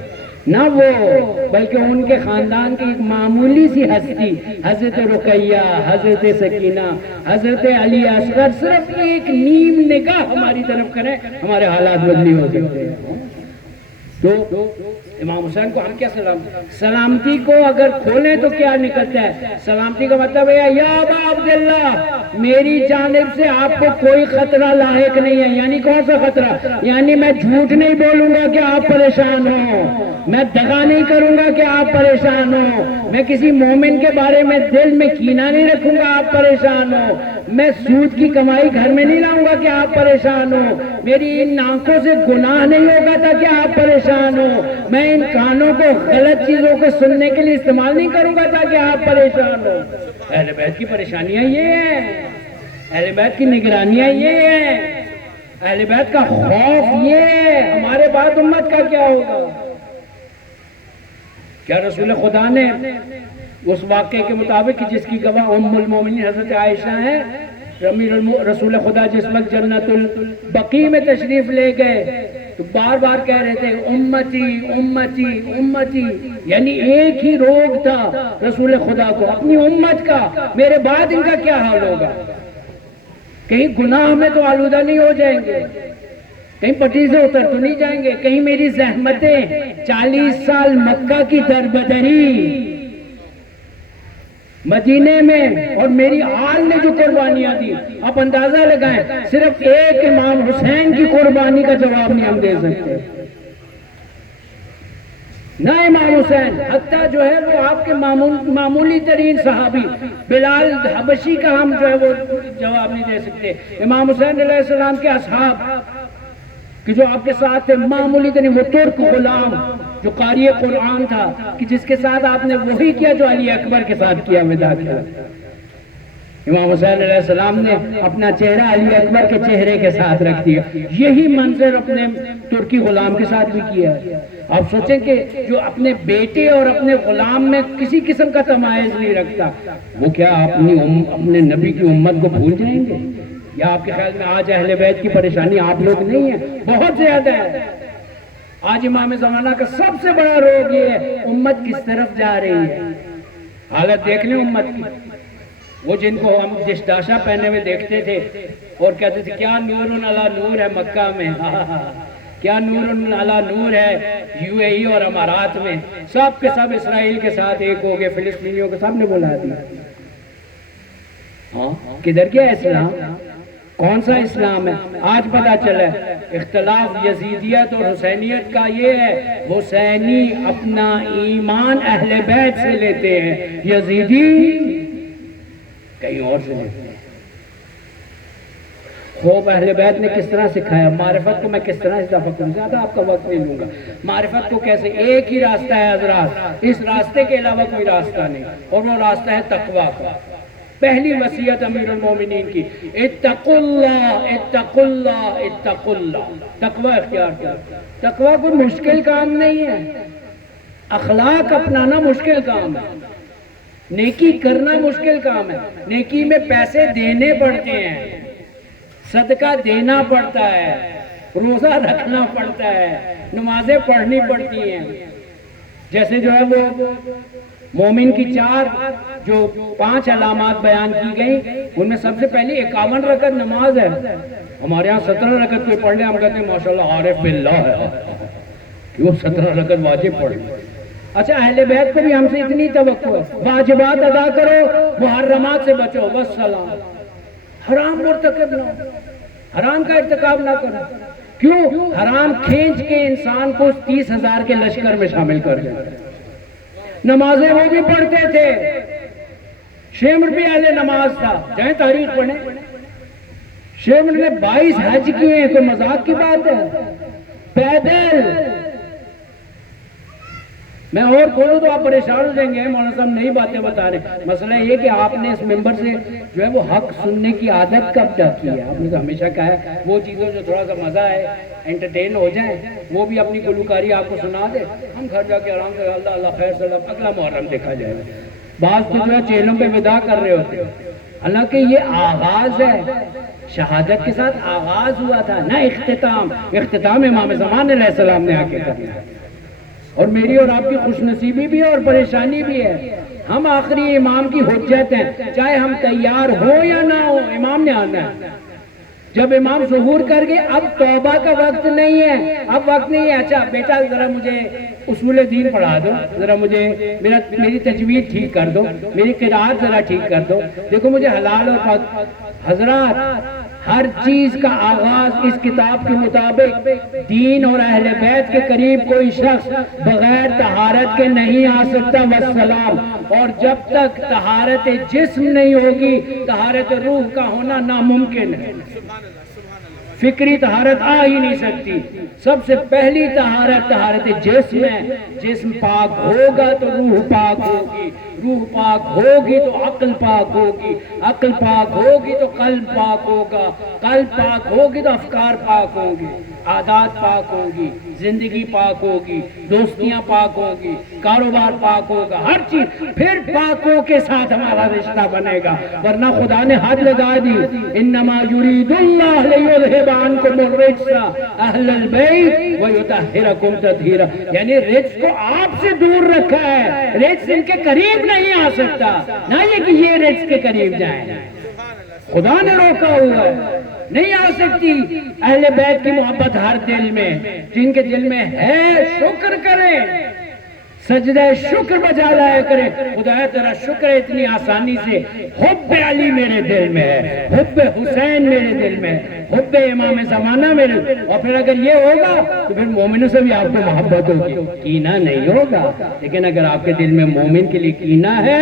نہ وہ، بلکہ ان کے خاندان کی ایک معمولی سی ہستی، حضرت رقیہ، حضرت سکینہ، حضرت علی اصغر، صرف ایک نیم نگاہ ہماری طرف کریں ہمارے حالات بدلی ہو سکتے ہیں۔ تو امام حسین کو ہم کیا سلامتی کو اگر کھولیں تو کیا نکلتا ہے؟ سلامتی کا مطلب ہے یا ابا عبداللہ، میری جانب سے آپ کو کوئی خطرہ لاحق نہیں ہے. یعنی کون سا خطرہ؟ یعنی میں جھوٹ نہیں بولوں گا کہ آپ پریشان ہو، میں دغا نہیں کروں گا کہ آپ پریشان ہو، میں کسی مومن کے بارے میں دل میں کینہ نہیں رکھوں گا آپ پریشان ہو، میں سود کی کمائی گھر میں نہیں لاؤں گا کہ آپ پریشان ہو، میری ان آنکھوں سے گناہ نہیں ہوگا تھا کہ آپ پریشان ہو، میں ان کانوں کو غلط چیزوں کو سننے کے لیے استعمال نہیں کروں گا تاکہ آپ پریشان ہو. اہل بیت کی پریشانیاں یہ ہیں، اہل بیت کی نگرانیاں یہ ہیں، اہل بیت کا خوف یہ ہے. ہمارے بعد امت کا کیا ہوگا؟ کیا رسول خدا نے اس واقعے کے مطابق جس کی گواہ ام المومنین حضرت عائشہ ہے، رسول خدا جس وقت جنت البقیع میں تشریف لے گئے تو بار بار کہہ رہے تھے امتی امتی امتی، یعنی ایک ہی روگ تھا رسول خدا کو، اپنی امت کا، میرے بعد ان کا کیا حال ہوگا؟ کہیں گناہ میں تو آلودہ نہیں ہو جائیں گے، کہیں پٹی سے اتر تو نہیں جائیں گے، کہیں میری زحمتیں 40 سال مکہ کی دربدری مدینے میں اور میری آل نے جو قربانیاں دی، آپ اندازہ لگائیں، صرف ایک امام حسین کی قربانی کا جواب نہیں ہم دے سکتے. نہ امام حسین، حتیٰ جو ہے وہ آپ کے معمولی ترین صحابی بلال حبشی کا ہم جو ہے وہ جواب نہیں دے سکتے. امام حسین علیہ السلام کے اصحاب کہ جو آپ کے ساتھ تھے، معمولی ترین وہ ترک غلام جو قاری قرآن تھا کہ جس کے ساتھ آپ نے وہی کیا جو علی اکبر کے ساتھ کیا وداع کیا. امام حسین علیہ السلام نے اپنا چہرہ علی اکبر کے چہرے کے ساتھ رکھ دیا. یہی منظر اپنے ترکی غلام کے ساتھ بھی کیا ہے. آپ سوچیں کہ جو اپنے بیٹے اور اپنے غلام میں کسی قسم کا تمائز نہیں رکھتا، وہ کیا اپنے نبی کی امت کو بھول جائیں گے؟ یا آپ کے خیال میں آج اہل بیت کی پریشانی آپ لوگ نہیں ہیں؟ بہت زیادہ ہے. آج امام زمانہ کا سب سے بڑا روگ یہ ہے امت کس طرف جا رہی ہے. حالت دیکھ لیں امت کی. وہ جن کو ہم دشداشا پہنے ہوئے دیکھتے تھے اور کہتے تھے کیا نور علی نور ہے مکہ میں، کیا نور علی نور ہے UAE اور امارات میں، سب کے سب اسرائیل کے ساتھ ایک ہو گئے، فلسطینیوں کے سب نے بلا دیا. ہاں کدھر گیا اسلام؟ کون سا اسلام ہے؟ آج پتا چلا ہے اختلاف یزیدیت اور حسینیت کا یہ ہے، حسینی اپنا ایمان اہل بیت سے لیتے ہیں، یزیدی کہیں اور سے لیتے ہیں. خوب اہل بیت نے کس طرح سکھایا معرفت کو. میں کس طرح اضافہ کروں، زیادہ آپ کا وقت نہیں لوں گا. معرفت کو کیسے، ایک ہی راستہ ہے حضرات، اس راستے کے علاوہ کوئی راستہ نہیں، اور وہ راستہ ہے تقویٰ کا. پہلی وصیت امیر المومنین کی، اتقوا اللہ اتقوا اللہ اتقوا اللہ، تقویٰ اختیار کیا. تقویٰ کوئی مشکل کام نہیں ہے، اخلاق اپنانا مشکل کام ہے، نیکی کرنا مشکل کام ہے. نیکی میں پیسے دینے پڑتے ہیں، صدقہ دینا پڑتا ہے، روزہ رکھنا پڑتا ہے، نمازیں پڑھنی پڑتی ہیں. جیسے جو ہے وہ مومن کی 5 علامات بیان کی گئی، ان میں سب سے پہلی 51 رکعت نماز ہے. ہمارے ہاں 17 رکعت کوئی پڑھ لے ہم کہتے ہیں ماشاءاللہ عارف باللہ ہے کہ وہ 17 رکعت واجب پڑھ لے. اچھا اہل بیت کو بھی ہم سے اتنی توقع ہے، واجبات ادا کرو، محرمات سے بچو، والسلام. حرام مرتکب نہ ہو، حرام کا ارتکاب نہ کرو. کیوں؟ حرام کھینچ کے انسان کو 30,000 کے لشکر میں شامل کر دیتا ہے. نمازیں وہ بھی پڑھتے تھے، شیمر بھی اہل نماز تھا، جائیں تاریخ پڑھیں. شیمر نے 22 حج کیے ہیں، کوئی مذاق کی بات ہے؟ پیدل. میں اور کھولوں تو آپ پریشان ہو جائیں گے، مولانا صاحب نئی باتیں بتا رہے. مسئلہ یہ کہ آپ نے اس ممبر سے جو ہے وہ حق سننے کی عادت کب تک کی ہے؟ آپ نے تو ہمیشہ کہا ہے وہ چیزوں جو تھوڑا سا مزہ ہے، انٹرٹین ہو جائیں، وہ بھی اپنی گلوکاری آپ کو سنا دے، ہم گھر جا کے آرام سے اللہ اللہ خیر سلام اگلا محرم دیکھا جائے گا. بعض تو جو ہے چیلوں پہ وداع کر رہے ہوتے ہیں، حالانکہ یہ آغاز ہے، شہادت کے ساتھ آغاز ہوا تھا نہ اختتام. اختتام امام زمان علیہ السلام نے آ کے کرنا ہے. اور میری اور آپ کی خوش نصیبی بھی ہے اور پریشانی بھی ہے، ہم آخری امام کی حجت ہیں. چاہے ہم تیار ہو یا نہ ہو، امام نے آنا ہے. جب امام ظہور کر گئے اب توبہ کا وقت نہیں ہے، اب وقت نہیں ہے، اچھا بیٹا ذرا مجھے اصول دین پڑھا دو، ذرا مجھے میری تجوید ٹھیک کر دو، میری قرآت ذرا ٹھیک کر دو، دیکھو مجھے حلال اور پاک۔ حضرات ہر چیز کا آغاز اس کتاب کے مطابق دین اور اہل بیت کے قریب کوئی شخص بغیر طہارت کے نہیں آ سکتا، والسلام۔ اور جب تک طہارت جسم نہیں ہوگی طہارت روح کا ہونا ناممکن ہے۔ فکری طہارت آ ہی نہیں سکتی۔ سب سے پہلی طہارت جسم ہے، جسم پاک ہوگا تو روح پاک ہوگی، روح پاک ہوگی تو عقل پاک ہوگی، عقل پاک ہوگی تو قلب پاک ہوگا، قلب پاک ہوگی تو افکار پاک ہوگی، عادات پاک ہوگی، زندگی پاک ہوگی، دوستیاں پاک ہوگی، کاروبار پاک ہوگا، ہر چیز پھر پاکوں کے ساتھ ہمارا رشتہ بنے گا، ورنہ خدا نے حد لگا دی، انما یرید اللہ لیذھب عنکم الرجس اہل البیت ویطہرکم تطہیرا، یعنی رجس کو آپ سے دور رکھا ہے، رجس ان کے قریب نہیں آ سکتا، نہ یہ کہ یہ رجس کے قریب جائیں، خدا نے روکا ہوا ہے، نہیں آ سکتی۔ اہل بیت کی محبت ہر دل میں، جن کے دل میں ہے شکر کریں، سجدہ شکر بجا لایا کریں، خدایا تیرا شکر ہے اتنی آسانی سے حب علی میرے دل میں ہے، حب حسین میرے دل میں ہے، حب امام زمانہ میرے، اور پھر اگر یہ ہوگا تو پھر مومنوں سے بھی آپ کو محبت ہوگی، کینہ نہیں ہوگا، لیکن اگر آپ کے دل میں مومن کے لیے کینہ ہے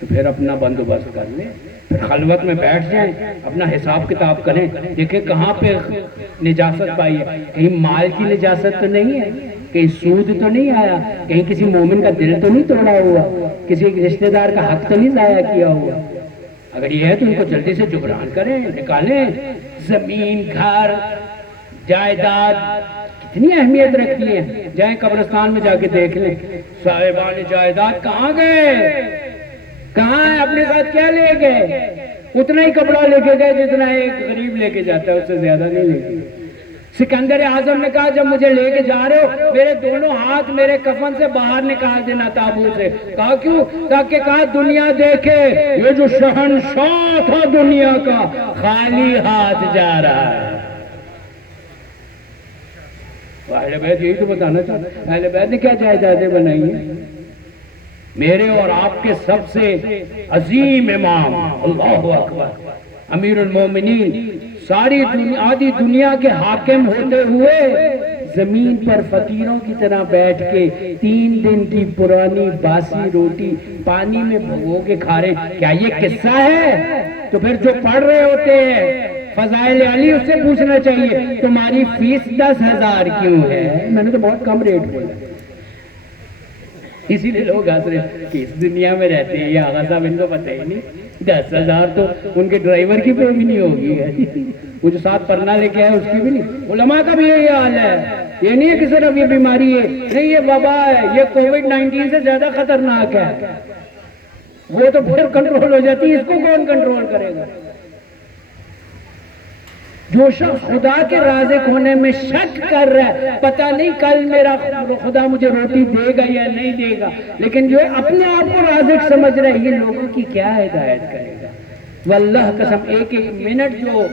تو پھر اپنا بندوبست کر لیں، پھر خلوت میں بیٹھ جائیں، اپنا حساب کتاب کریں، دیکھیں کہاں پہ نجاست پائی ہے، کہیں مال کی نجاست تو نہیں ہے، کہیں سود تو نہیں آیا، کہیں کسی مومن کا دل تو نہیں توڑا ہوا، کسی رشتہ دار کا حق تو نہیں ضائع کیا ہوا، اگر یہ ہے تو ان کو جلدی سے جبران کریں، نکالیں۔ زمین، گھر، جائیداد کتنی اہمیت رکھتی ہیں، جائیں قبرستان میں جا کے دیکھ لیں، صاحبان جائیداد کہاں گئے، کہاں ہے، اپنے ساتھ کیا لے گئے، اتنا ہی کپڑا لے کے گئے جتنا ایک غریب لے کے جاتا ہے، اس سے زیادہ نہیں لے کے۔ سکندر اعظم نے کہا جب مجھے لے کے جا رہے ہو میرے دونوں ہاتھ میرے کفن سے باہر نکال دینا تابوت سے، کہا کیوں، تاکہ کہا دنیا دیکھے یہ جو شہنشاہ تھا دنیا کا خالی ہاتھ جا رہا ہے۔ اہل بیت یہی تو بتانا چاہتا، اہل بیت نے کیا جائیدادیں بنائی ہیں، میرے اور آپ کے سب سے عظیم امام، اللہ اکبر، امیر المومنین، ساری آدھی دنیا کے حاکم ہوتے ہوئے زمین پر فقیروں کی طرح بیٹھ کے 3 دن کی پرانی باسی روٹی پانی میں بھگو کے کھا رہے، کیا یہ قصہ ہے؟ تو پھر جو پڑھ رہے ہوتے ہیں فضائل علی اس سے پوچھنا چاہیے تمہاری فیس 10,000 کیوں ہے؟ میں نے تو بہت کم ریٹ بولا، اسی لیے لوگ ہنس رہے کہ اس دنیا میں رہتے ہیں یہ آغا صاحب ان کو پتہ ہی نہیں، 10,000 تو ان کے ڈرائیور کی پہ بھی نہیں ہوگی، وہ جو ساتھ پرنا لے کے آئے اس کی بھی نہیں۔ علماء کا بھی یہی حال ہے، یہ نہیں ہے کہ صرف یہ بیماری ہے، نہیں یہ وبا ہے، یہ کووڈ-19 سے زیادہ خطرناک ہے، وہ تو پھر کنٹرول ہو جاتی ہے، اس کو کون کنٹرول کرے گا؟ جو شخص خدا کے رازق ہونے میں شک کر رہا ہے، پتہ نہیں کل میرا خدا مجھے روٹی دے گا یا نہیں دے گا، لیکن جو اپنے آپ کو رازق سمجھ رہا ہے یہ لوگوں کی کیا ہدایت کرے گا؟ واللہ قسم ایک منٹ جو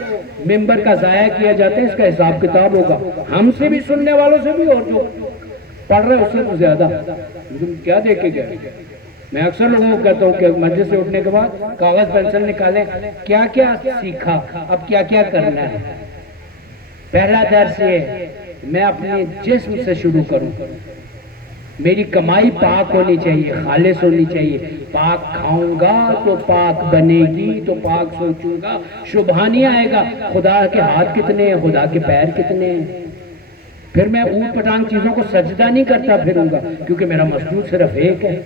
ممبر کا ضائع کیا جاتا ہے اس کا حساب کتاب ہوگا، ہم سے بھی، سننے والوں سے بھی، اور جو پڑھ رہے اس سے تو زیادہ۔ تم کیا دیکھے گئے؟ میں اکثر لوگوں کو کہتا ہوں کہ مجلس سے اٹھنے کے بعد کاغذ پینسل نکالیں، کیا کیا سیکھا، اب کیا کیا کرنا ہے۔ پہلا درس یہ میں اپنے جسم سے شروع کروں، میری کمائی پاک ہونی چاہیے، خالص ہونی چاہیے، پاک کھاؤں گا تو پاک بنے گی، تو پاک سوچوں گا شبہ نہیں آئے گا، خدا کے ہاتھ کتنے ہیں، خدا کے پیر کتنے ہیں۔ پھر میں اونٹ پٹانگ چیزوں کو سجدہ نہیں کرتا پھروں گا، کیونکہ میرا مسجود صرف ایک ہے۔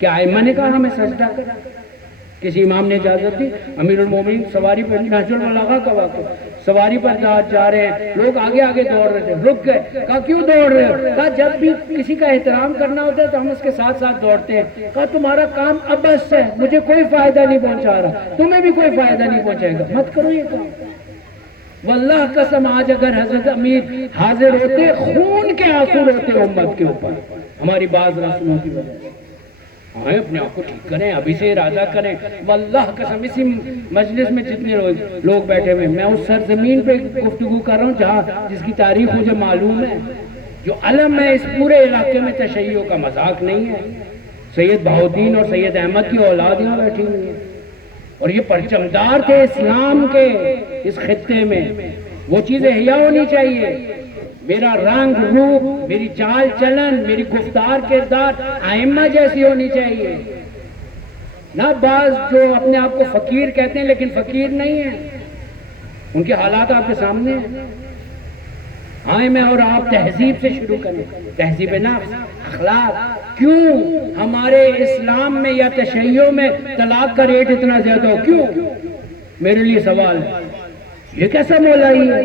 کیا ائمہ نے کہا ہمیں سجدہ کرنا؟ کسی امام نے اجازت دی؟ امیر المومنین سواری پر، نہج البلاغہ کا واقعہ، سواری پر جا رہے ہیں، لوگ آگے آگے دوڑ رہے تھے، رک گئے، کہا کیوں دوڑ رہے ہو؟ کہا جب بھی کسی کا احترام کرنا ہوتا ہے تو ہم اس کے ساتھ ساتھ دوڑتے ہیں۔ کہا تمہارا کام ابس ہے، مجھے کوئی فائدہ نہیں پہنچا رہا، تمہیں بھی کوئی فائدہ نہیں پہنچائے گا، مت کرو یہ کام۔ واللہ قسم آج اگر حضرت امیر حاضر ہوتے خون کے آنسو روتے امت کے اوپر ہماری بعض رسموں کی وجہ سے۔ آئیں اپنے آپ کو ٹھیک کریں، ابھی سے ارادہ کریں. واللہ قسم اسی مجلس میں جتنے لوگ بیٹھے ہوئے، میں اس سرزمین پہ گفتگو کر رہا ہوں جہاں جس کی تاریخ مجھے معلوم ہے، جو علم ہے اس پورے علاقے میں تشیع کا مذاق نہیں ہے. سید بہاؤالدین اور سید احمد کی اولاد یہاں بیٹھی ہوئی ہیں، اور یہ پرچمدار تھے اسلام کے اس خطے میں. وہ چیزیں احیاء ہونی چاہیے. میرا رنگ روپ، میری چال چلن، میری گفتار کردار ائمہ جیسی ہونی چاہیے. نہ بعض جو اپنے آپ کو فقیر کہتے ہیں لیکن فقیر نہیں ہیں، ان کے حالات آپ کے سامنے ہیں. آئیں میں اور آپ تہذیب سے شروع کریں، تہذیب نفس، اخلاق. کیوں ہمارے اسلام میں یا تشیع میں طلاق کا ریٹ اتنا زیادہ ہو؟ کیوں؟ میرے لیے سوال ہے. یہ کیسا مولائی ہے؟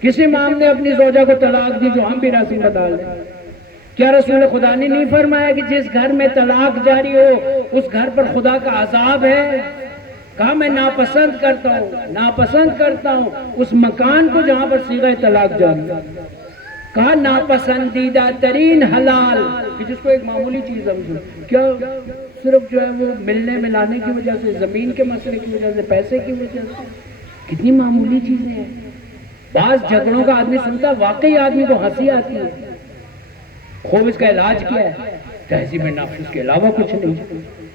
کس امام نے اپنی زوجہ کو طلاق دی جو ہم بھی رسم بتا لیں؟ کیا رسول خدا نے نہیں فرمایا کہ جس گھر میں طلاق جاری ہو اس گھر پر خدا کا عذاب ہے؟ کہا میں ناپسند کرتا ہوں اس مکان کو جہاں پر صیغہ طلاق جاری ہے. کہا ناپسندیدہ ترین حلال، کہ جس کو ایک معمولی چیز سمجھو. کیا صرف جو ہے وہ ملنے ملانے کی وجہ سے، زمین کے مسئلے کی وجہ سے، پیسے کی وجہ سے؟ کتنی معمولی چیزیں ہیں. بعض جھگڑوں کا آدمی سنتا واقعی آدمی کو ہنسی آتی ہے. خوب اس کا علاج کیا ہے؟ تہذیب نفس، اس کے علاوہ کچھ نہیں.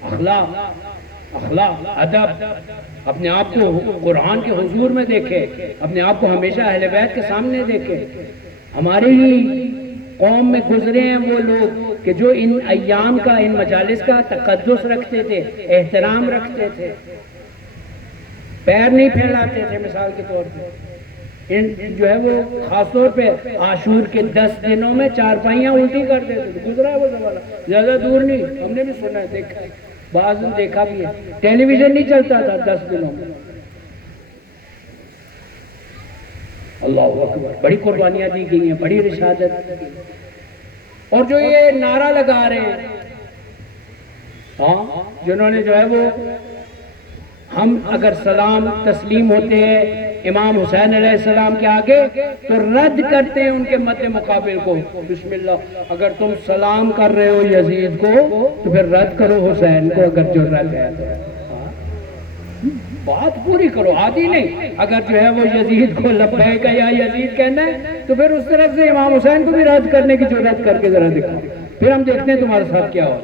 اخلاق، ادب. اپنے آپ کو قرآن کے حضور میں دیکھے، اپنے آپ کو ہمیشہ اہل بیت کے سامنے دیکھے. ہماری ہی قوم میں گزرے ہیں وہ لوگ کہ جو ان ایام کا، ان مجالس کا تقدس رکھتے تھے، احترام رکھتے تھے، پیر نہیں پھیلاتے تھے. مثال کے طور پہ جو ہے وہ خاص طور پہ عاشور کے 10 دنوں میں چارپائیاں الٹی کر دیتے تھے. گزرا ہے وہ زمانہ، زیادہ دور نہیں، ہم نے بھی سنا ہے، دیکھا ہے، بعض نے دیکھا بھی ہے. ٹیلی ویژن نہیں چلتا تھا 10 دنوں میں. اللہ اکبر، بڑی قربانیاں دی گئی ہیں، بڑی رشادت. اور جو یہ نعرہ لگا رہے ہیں، ہاں جنہوں نے جو ہے وہ، ہم اگر سلام تسلیم ہوتے ہیں امام حسین علیہ السلام کے آگے تو رد کرتے ہیں ان کے مد مقابل کو. بسم اللہ، اگر تم سلام کر رہے ہو یزید کو تو پھر رد کرو حسین کو، اگر جو رد ہے تو بات پوری کرو، عادی نہیں. اگر جو ہے وہ یزید کو لبیک یا یزید کہنا ہے تو پھر اس طرف سے امام حسین کو بھی رد کرنے کی جرات کر کے ذرا دکھاؤ، پھر ہم دیکھتے ہیں تمہارے ساتھ کیا ہو.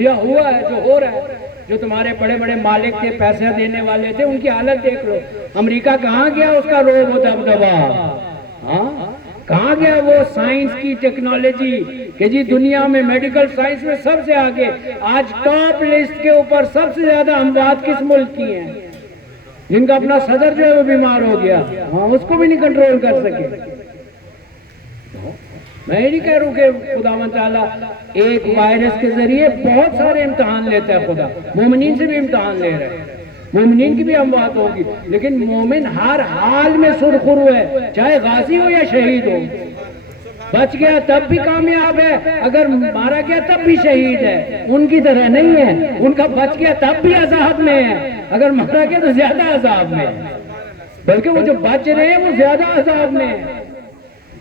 یا ہوا ہے جو ہو رہا ہے. جو تمہارے بڑے بڑے مالک تھے، پیسہ دینے والے تھے، ان کی حالت دیکھ لو. امریکہ کہاں گیا اس کا روب و دبدبا؟ ہاں کہاں گیا وہ سائنس کی ٹیکنالوجی کہ جی دنیا میں میڈیکل سائنس میں سب سے آگے. آج ٹاپ لسٹ کے اوپر سب سے زیادہ اموات کس ملک کی ہیں؟ جن کا اپنا صدر جو ہے وہ بیمار ہو گیا، ہاں اس کو بھی نہیں کنٹرول کر سکے. میں نہیں کہہ رہا ہوں کہ خداوند تعالیٰ ایک وائرس کے ذریعے بہت سارے امتحان لیتا ہے. خدا مومنین سے بھی امتحان لے رہا ہے، مومنین کی بھی اموات ہوگی، لیکن مومن ہر حال میں سرخرو ہے، چاہے غازی ہو یا شہید ہو. بچ گیا تب بھی کامیاب ہے، اگر مارا گیا تب بھی شہید ہے. ان کی طرح نہیں ہے، ان کا بچ گیا تب بھی عذاب میں ہے، اگر مارا گیا تو زیادہ عذاب میں ہے. بلکہ وہ جو بچ رہے ہیں وہ زیادہ عذاب میں ہے.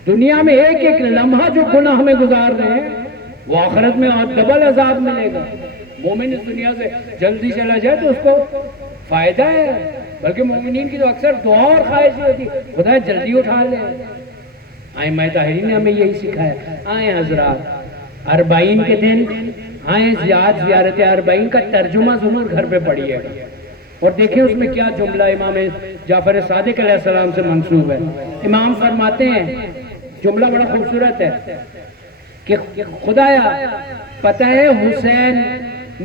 دنیا میں ایک ایک لمحہ جو گناہ ہمیں گزار رہے ہیں وہ آخرت میں اور ڈبل عذاب ملے گا. مومن اس دنیا سے جلدی چلا جائے تو اس کو فائدہ ہے، بلکہ مومنین کی تو اکثر دعا اور خواہش ہوتی خدا جلدی اٹھا لے. ائمہ طاہرین نے ہمیں یہی سکھایا. آئیں حضرات، 40 کے دن آئیں، زیارت 40 کا ترجمہ ضرور گھر پہ پڑھیے گا اور دیکھیں اس میں کیا جملہ امام جعفر صادق علیہ السلام سے منسوب ہے. امام فرماتے ہیں، جملہ بڑا خوبصورت ہے کہ خدایا پتہ ہے حسین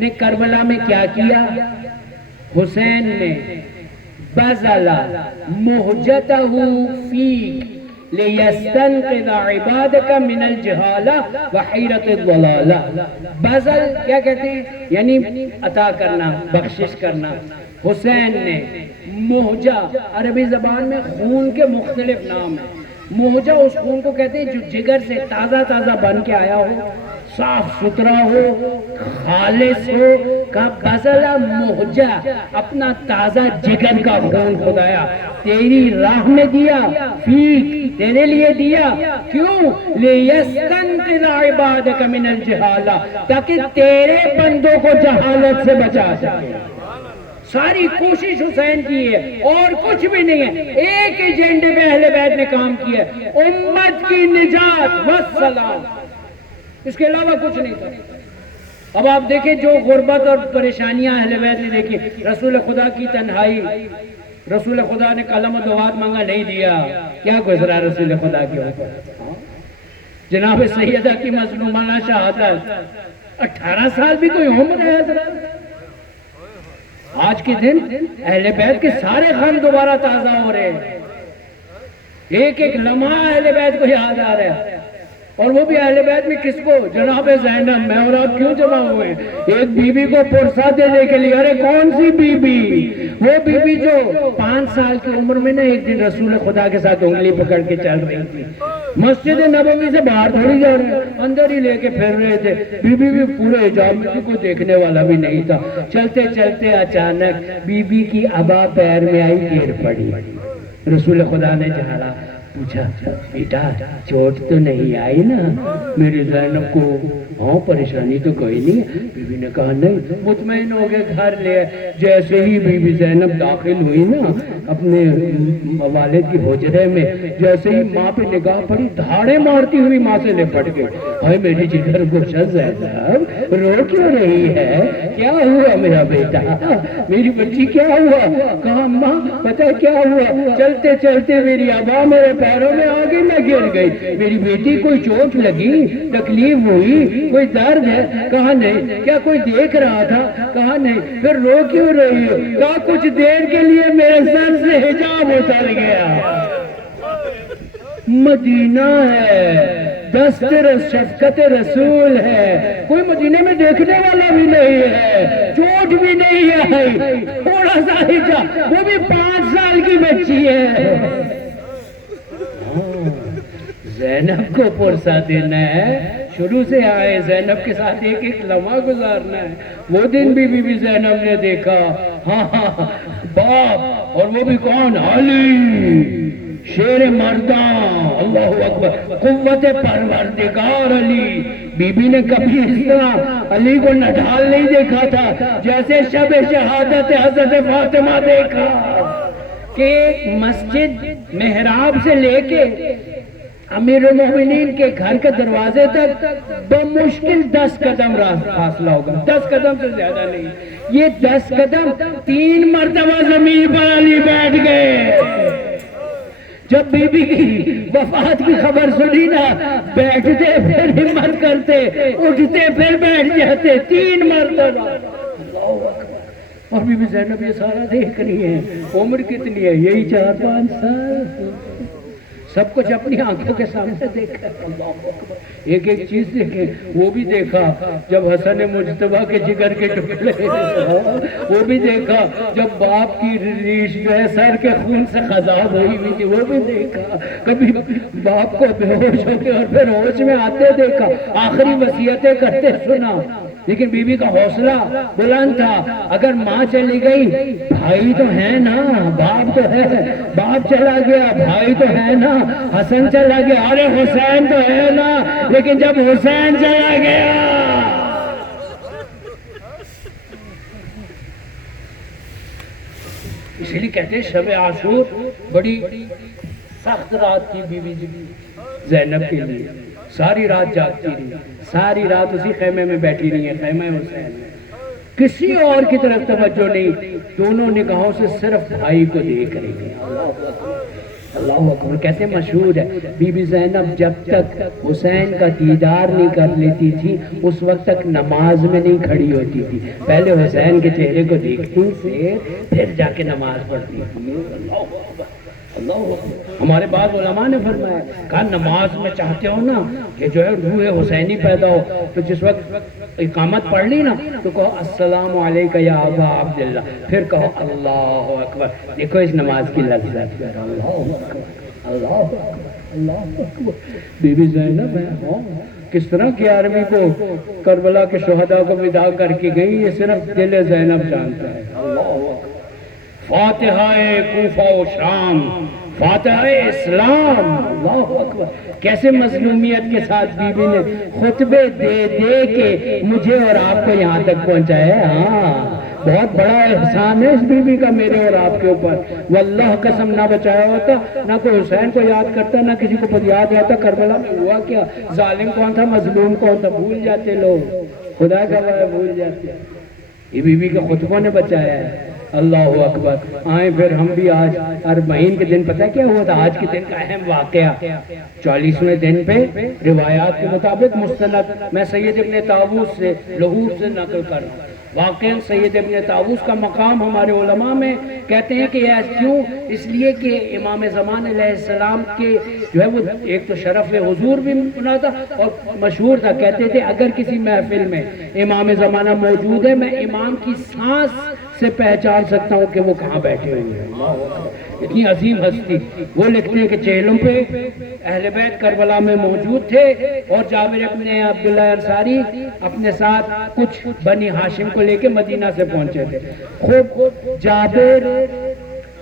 نے کربلا میں کیا کیا؟ حسین نے بذل مہجتہ فیک لیستنقذ عبادک من الجہالہ وحیرت الضلالہ. بذل کیا کہتے ہیں؟ یعنی عطا کرنا، بخشش کرنا. حسین نے مہجہ، عربی زبان میں خون کے مختلف نام ہیں. مہجہ اس خون کو کہتے ہیں جو جگر سے تازہ تازہ بن کے آیا ہو، صاف ستھرا ہو، خالص ہو، کا بذلہ مہجہ، اپنا تازہ جگر کا خون خدایا تیری راہ میں دیا، فیک تیرے لیے دیا، کیوں؟ لیستنقذ عبادک من الجہالہ، تاکہ تیرے بندوں کو جہالت سے بچا سکے۔ ساری کوشش حسین کی ہے اور کچھ بھی نہیں ہے، ایک ایجنڈے پہ اہل بیت نے کام کیا ہے، امت کی نجات والسلام، اس کے علاوہ کچھ نہیں تھا۔ اب آپ دیکھیں جو غربت اور پریشانیاں اہل بیت نے دیکھی، رسول خدا کی تنہائی، رسول خدا نے قلم و دوات مانگا نہیں دیا، کیا گزرا رسول خدا کے اوپر؟ جناب سیدہ کی مظلومانہ شہادت، 18 سال بھی کوئی عمر ہے حضرت؟ آج کے دن اہل بیت کے سارے غم دوبارہ تازہ ہو رہے ہیں، ایک ایک لمحہ اہل بیت کو یاد آ رہا ہے، اور وہ بھی اہل بیت میں کس کو؟ جناب زینب۔ میں اور آپ کیوں جمع ہوئے ہیں؟ ایک بی بی کو پرسہ دینے کے لیے۔ ارے کون سی بی بی؟ وہ بی بی جو 5 سال کی عمر میں ایک دن رسول خدا کے ساتھ انگلی پکڑ کے چل رہی تھی، مسجد نبوی سے باہر تھوڑی جا رہے ہیں، اندر ہی لے کے پھر رہے تھے، بی بی بھی پورے حجاب میں تھی، کوئی دیکھنے والا بھی نہیں تھا۔ چلتے چلتے اچانک بی بی کی عبا پیر میں آئی، گر پڑی۔ رسول خدا نے جھاڑا، پوچھا بیٹا چوٹ تو نہیں آئی نا؟ میری زینب کو ہاں پریشانی تو کوئی نہیں ہے؟ بی بی نے کہا نہیں۔ مطمئن ہو گئے گھر لے۔ جیسے ہی بی بی زینب داخل ہوئی نا اپنے والد کی حجرے میں، جیسے ہی ماں پہ نگاہ پڑی، دھاڑے مارتی ہوئی ماں سے لپٹ گئی، ہائے میری جگر گشا زینب رو کیوں رہی ہے؟ کیا ہوا میرا بیٹا؟ میری بچی کیا ہوا؟ کہا اماں پتہ کیا ہوا؟ چلتے چلتے میری ابا میرے پیروں میں آگے میں گر گئی۔ میری بیٹی کوئی چوٹ لگی؟ تکلیف ہوئی؟ کوئی درد ہے؟ کہا نہیں۔ کیا کوئی دیکھ رہا تھا؟ کہا نہیں۔ پھر رو کیوں رہی ہو؟ کہا کچھ دیر کے لیے میرے سر سے حجاب اتر گیا۔ مدینہ ہے، دست شفقت رسول ہے، کوئی مدینے میں دیکھنے والا بھی نہیں ہے، چوٹ بھی نہیں آئی، تھوڑا سا حجاب، وہ بھی 5 سال کی بچی ہے۔ زینب کو پرسہ دینا ہے، شروع سے آئے زینب کے ساتھ ایک ایک لمحہ گزارنا ہے۔ وہ دن بھی بی بی زینب نے دیکھا، ہاں باپ، اور وہ بھی کون؟ علی، شیر مردان، اللہ اکبر، قوت پروردگار علی۔ بی بی نے کبھی اس طرح علی کو نڈھال نہیں دیکھا تھا جیسے شب شہادت حضرت فاطمہ دیکھا، کہ مسجد محراب سے لے کے امیر المومنین کے گھر کے دروازے تک بمشکل 10 قدم فاصلہ ہوگا، 10 قدم سے زیادہ نہیں۔ یہ 10 قدم 3 مرتبہ زمین پر علی بیٹھ گئے۔ جب بی بی کی وفات کی خبر سنی نا، بیٹھتے پھر ہمت کرتے، اٹھتے پھر بیٹھ جاتے، 3 مرتبہ۔ اللہ اکبر۔ اور بی بی زینب یہ سارا دیکھ رہی ہے، عمر کتنی ہے؟ یہی 4-5 سال، سب کچھ اپنی آنکھوں کے سامنے دیکھا۔ اللہ اکبر۔ ایک ایک چیز دیکھیں، وہ بھی دیکھا جب حسن مجتبیٰ کے جگر کے ٹکڑے، وہ بھی دیکھا جب باپ کی ریش جو ہے سر کے خون سے خضاب ہوئی ہوئی تھی، وہ بھی دیکھا، کبھی باپ کو بے ہوش ہو کے اور پھر ہوش میں آتے دیکھا، آخری وصیتیں کرتے سنا۔ لیکن بی بی کا حوصلہ بلند تھا، اگر ماں چلی گئی بھائی تو ہے نا، باپ تو ہے، باپ چلا گیا بھائی تو ہے نا، حسن چلا گیا ارے حسین تو ہے نا، لیکن جب حسین چلا گیا، اسی لیے کہتے ہیں شب عاشور بڑی سخت رات تھی بی بی زینب کے لیے، ساری رات جاگتی رہی، ساری رات اسی خیمے میں بیٹھی رہی ہے، خیمہ حسین میں، کسی اور کی طرف توجہ نہیں، دونوں نگاہوں سے صرف بھائی کو دیکھ رہی ہے۔ اللہ اکبر۔ کیسے مشہور ہے، بی بی زینب جب تک حسین کا دیدار نہیں کر لیتی تھی اس وقت تک نماز میں نہیں کھڑی ہوتی تھی، پہلے حسین کے چہرے کو دیکھتی سے پھر جا کے نماز پڑھتی تھی۔ اللہ اکبر، اللہ اکبر۔ ہمارے بعض علماء نے فرمایا، کہا نماز میں چاہتے ہو نا کہ جو ہے روح حسینی پیدا ہو تو جس وقت اقامت پڑھ لی نا تو کہو السلام علیکہ یا ابا عبداللہ، پھر کہو اللہ اکبر۔ دیکھو اس نماز کی لذت، اللہ اکبر، اللہ اکبر، اللہ اکبر۔ بی بی زینب ہے کہ کس طرح 11ویں کو کربلا کے شہداء کو ودا کر کے گئی، یہ صرف دل زینب جانتا ہے۔ فاتحہ کوفہ و شام، فاتحہ اسلام، اللہ اکبر۔ کیسے مظلومیت کے ساتھ بی بی نے خطبے دے دے کے مجھے اور آپ کو یہاں تک پہنچایا ہے۔ ہاں بہت بڑا احسان ہے اس بی بی کا میرے اور آپ کے اوپر۔ واللہ قسم نہ بچایا ہوتا، نہ کوئی حسین کو یاد کرتا، نہ کسی کو یاد آتا کربلا میں ہوا کیا، ظالم کون تھا، مظلوم کون تھا، بھول جاتے لوگ، خدا کا وعدہ بھول جاتے۔ یہ بی بی کے خطبوں نے بچایا ہے۔ اللہ اکبر۔ آئیں پھر ہم بھی آج اربعین کے دن پتہ کیا ہوا تھا؟ آج کے دن کا اہم واقعہ 40ویں دن پہ روایات کے مطابق مستند میں سید ابن طاووس سے لاہور سے نقل کر رہا ہوں۔ واقعاً سید ابن طاووس کا مقام ہمارے علماء میں کہتے ہیں کہ کیوں، اس لیے کہ امام زمان علیہ السلام کے جو ہے وہ ایک تو شرف حضور بھی بنا تھا اور مشہور تھا، کہتے تھے اگر کسی محفل میں امام زمانہ موجود ہے میں امام کی سانس سے پہچان سکتا ہوں کہ وہ کہاں بیٹھے ہوئے ہیں۔ اتنی عظیم ہستی۔ وہ لکھتے ہیں کہ چہلوں پہ اہل بیت کربلا میں موجود تھے اور جابر ابن عبداللہ انصاری اپنے ساتھ کچھ بنی ہاشم کو لے کے مدینہ سے پہنچے تھے۔ خوب جابر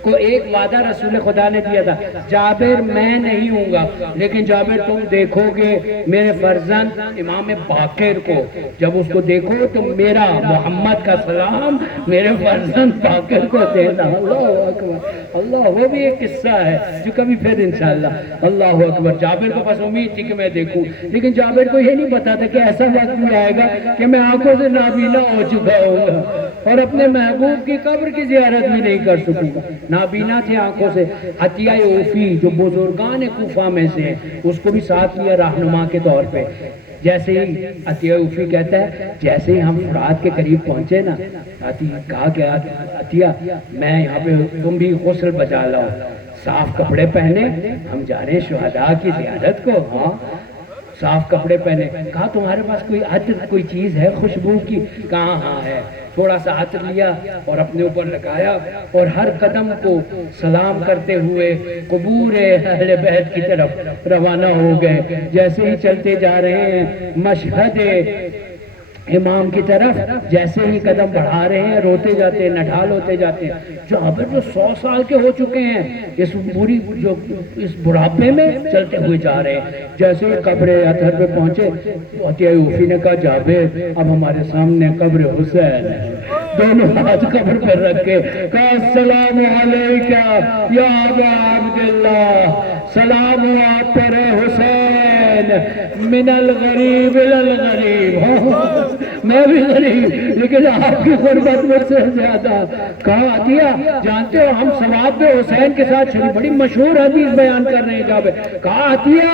کو ایک وعدہ رسول خدا نے دیا تھا، جابر میں نہیں ہوں گا لیکن جابر تم دیکھو گے میرے فرزند امام باقر کو، جب اس کو دیکھو تو میرا محمد کا سلام میرے فرزند باقر کو دینا۔ اللہ اکبر، اللہ، وہ بھی ایک قصہ ہے جو کبھی پھر انشاءاللہ۔ اللہ اکبر۔ جابر کو بس امید تھی کہ میں دیکھوں، لیکن جابر کو یہ نہیں پتا تھا کہ ایسا وقت بھی آئے گا کہ میں آنکھوں سے نابینا ہو چکا ہوں گا اور اپنے محبوب کی قبر کی زیارت بھی نہیں کر سکوں گا۔ نابینا تھے آنکھوں سے۔ عطیہ اوفی جو بزرگان کوفہ میں سے اس کو بھی ساتھ لیا رہنما کے طور پہ۔ جیسے ہی عطیہ اوفی کہتا ہے جیسے ہی ہم فرات کے قریب پہنچے نا، کہا کہ عطیہ میں یہاں پہ تم بھی غسل بجا لاؤ، صاف کپڑے پہنے، ہم جا رہے ہیں شہداء کی زیارت کو۔ ہاں صاف کپڑے پہنے۔ کہا تمہارے پاس کوئی عطر کوئی چیز ہے خوشبو کی؟ کہاں ہاں ہے۔ تھوڑا سا عطر لیا اور اپنے اوپر لگایا اور ہر قدم کو سلام کرتے ہوئے قبور اہل بیت کی طرف روانہ ہو گئے۔ جیسے ہی چلتے جا رہے ہیں مشہد امام کی طرف، جیسے ہی قدم بڑھا رہے ہیں روتے جاتے ہیں، نڈھال ہوتے جاتے ہیں۔ جابر جو 100 سال کے ہو چکے ہیں اس بڑھاپے میں چلتے ہوئے جا رہے ہیں۔ جیسے ہی قبر اطہر پہ پہنچے عطیہ اوفی نے کہا جابر اب ہمارے سامنے قبر حسین ہے۔ دونوں ہاتھ قبر پر رکھ کے کہا السلام علیکہ یا ابا عبداللہ، سلام ہو آپ پر حسین، من الغریب الالغریب، میں بھی غریب لیکن آپ کی غربت مجھ سے زیادہ۔ کہا عطیہ جانتے ہو ہم ثواب میں حسین کے ساتھ شریک، بڑی مشہور حدیث بیان کر رہے ہیں جابر۔ کہا عطیہ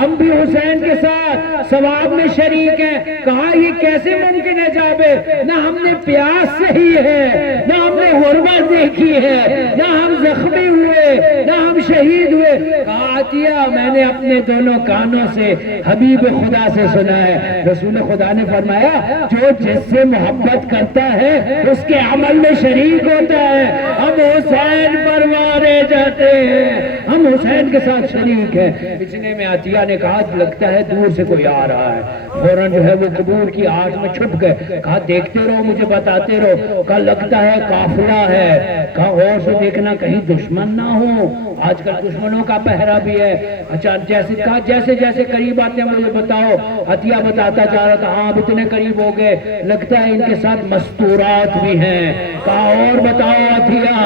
ہم بھی حسین کے ساتھ ثواب میں شریک ہیں۔ کہا یہ کیسے ممکن ہے جابر؟ نہ ہم نے پیاس سہی ہے، نہ ہم نے غربت دیکھی ہے، نہ ہم زخمی ہوئے، نہ ہم شہید ہوئے۔ کہا عطیہ میں نے اپنے دونوں کانوں سے حبیب خدا سے سنا ہے، رسول خدا نے فرمایا جو جس سے محبت کرتا ہے اس کے عمل میں شریک ہوتا ہے۔ ہم حسین پر مارے جاتے ہیں، ہم حسین کے ساتھ شریک ہیں۔ اتنے میں عطیہ نے کہا لگتا ہے دور سے کوئی آ رہا ہے۔ فوراً جو ہے وہ قبور کی آگ میں چھپ گئے۔ کہا دیکھتے رہو مجھے بتاتے رہو۔ کہا لگتا ہے قافلہ ہے۔ کہا غور سے دیکھنا کہیں دشمن نہ ہو، آج کل دشمنوں کا پہرا بھی ہے۔ اچھا جیسے جیسے قریب آتے ہیں مجھے بتاؤ۔ عطیہ بتاتا جا رہا تھا، ہاں اب اتنے قریب ہو گئے، لگتا ہے ان کے ساتھ مستورات بھی ہیں۔ کہا اور بتاؤ عطیہ۔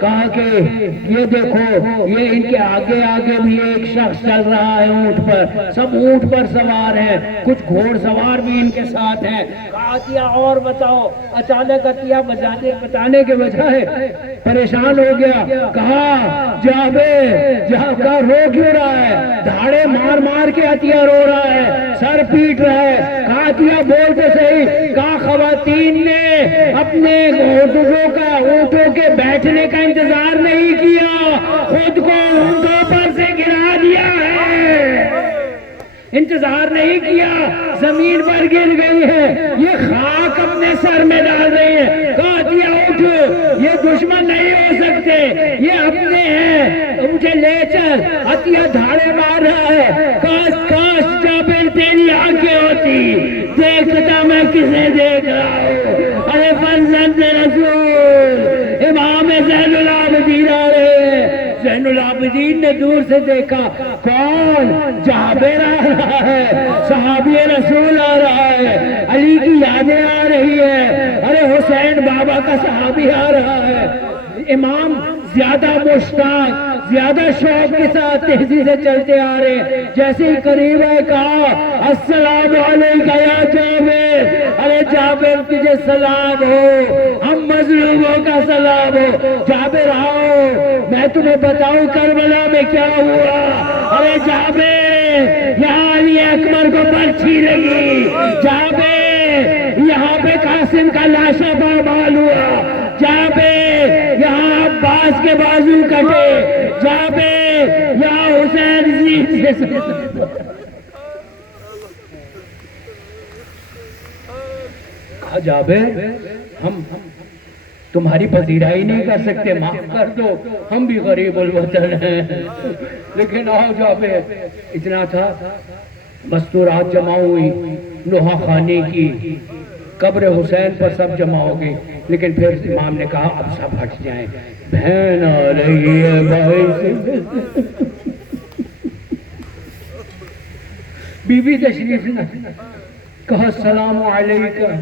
کہا کہ یہ دیکھو یہ ان کے آگے آگے بھی ایک شخص چل رہا ہے اونٹ پر، سب اونٹ پر سوار ہیں، کچھ گھوڑ سوار بھی ان کے ساتھ ہیں۔ کہا عطیہ اور بتاؤ۔ اچانک عطیہ بتانے کے بجائے پریشان ہو گیا۔ کہا جابر رو کیوں رہا ہے؟ دھاڑے مار مار کے عطیہ رو رہا ہے، سر پیٹ رہا ہے۔ کہا عطیہ بول تو صحیح۔ کہا خواتین نے اپنے اونٹوں کے بیٹھنے کا انتظار نہیں کیا، خود کو اونٹوں پر سے گرا دیا ہے، انتظار نہیں کیا، زمین پر گر گئی ہے، یہ خاک اپنے سر میں ڈال رہی ہے۔ کہا عطیہ اٹھ، یہ دشمن نہیں ہو سکتے، یہ اپنے ہیں، مجھے لے چل۔ عطیہ دھاڑے مار رہا ہے۔ کاش جابر تیری آنکھیں کسے دیکھ رہا ہوں؟ ارے فرزند رسول امام زین العابدین آ رہے ہیں۔ زین العابدین نے دور سے دیکھا، کون؟ جابر آ رہا ہے، صحابی رسول آ رہا ہے، علی کی یادیں آ رہی ہے، ارے حسین بابا کا صحابی آ رہا ہے۔ امام زیادہ مشتاق، زیادہ شوق کے ساتھ تیزی سے چلتے آ رہے ہیں۔ جیسے ہی قریب ہے کہا السلام علیکم یا جابر، ارے جابر تجھے سلام ہو، ہم مظلوموں کا سلام ہو۔ جابر آؤ میں تمہیں بتاؤں کربلا میں کیا ہوا۔ ارے جابر یہاں علی اکبر کو برچھی لگی، جابر یہاں پہ قاسم کا لاشا پامال ہوا، جابر یہاں عباس کے بازو کٹے، جابر یہاں حسین زین سے کہا جابر ہم تمہاری پذیرائی نہیں کر سکتے، معاف کر دو، ہم بھی غریب الوطن ہیں، لیکن آؤ جابر۔ اتنا تھا مستورات جمع ہوئی نوحہ خانی کی، قبر حسین پر سب جمع ہو گئی، لیکن پھر امام نے کہا اب سب ہٹ جائیں، بہن آ رہی ہے بھائی سے۔ بی بی تشریف نہ کہا السلام علیکم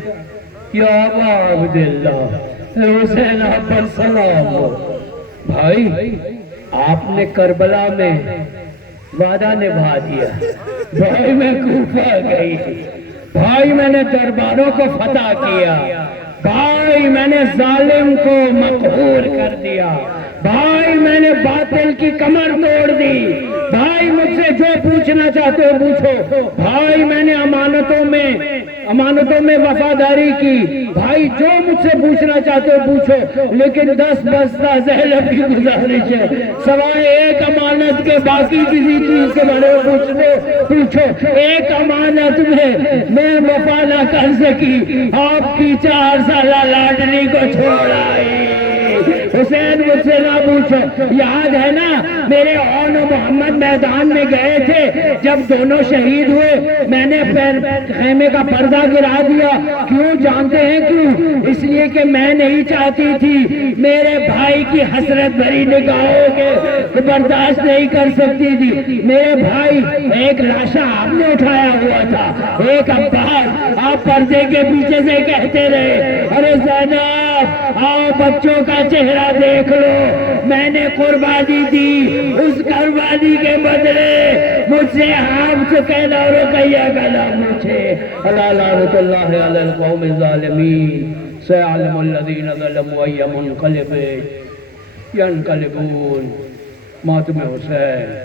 یا ابا عبداللہ، حسین آپ پر سلام ہو۔ بھائی آپ نے کربلا میں وعدہ نبھا دیا، بھائی میں کوفہ گئی، بھائی میں نے درباروں کو فتح کیا، بھائی میں نے ظالم کو مقہور کر دیا، بھائی میں نے باطل کی کمر توڑ دی، بھائی مجھ سے جو پوچھنا چاہتے ہو پوچھو، بھائی میں نے امانتوں میں وفاداری کی، بھائی جو مجھ سے پوچھنا چاہتے ہو پوچھو، لیکن 10 بستہ زینب کی گزارش ہے، سوائے ایک امانت کے باقی کسی چیز کے بارے میں پوچھو، ایک امانت میں وفا نہ کر سکی، آپ کی 4 سالہ لاڈلی کو چھوڑ آئی۔ حسین مجھ سے نہ پوچھو، یاد ہے نا میرے اون و محمد میدان میں گئے تھے، جب دونوں شہید ہوئے میں نے خیمے کا پردہ گرا دیا، کیوں جانتے ہیں کیوں؟ اس لیے کہ میں نہیں چاہتی تھی میرے بھائی کی حسرت بھری نگاہوں کے برداشت نہیں کر سکتی تھی، میرے بھائی ایک لاشا آپ نے اٹھایا ہوا تھا، ایک عباس آپ پردے کے پیچھے سے کہتے رہے ارے زینب آؤ بچوں کا چہرہ دیکھ لو، میں نے قربانی دی، اس قربانی کے بدلے مجھ سے ہم سے کہنا اور رقیہ کہنا مجھے۔ اللہ لعنت اللہ علی القوم الظالمین، سيعلم الذین ظلموا أي منقلب ينقلبون۔ ماتم حسین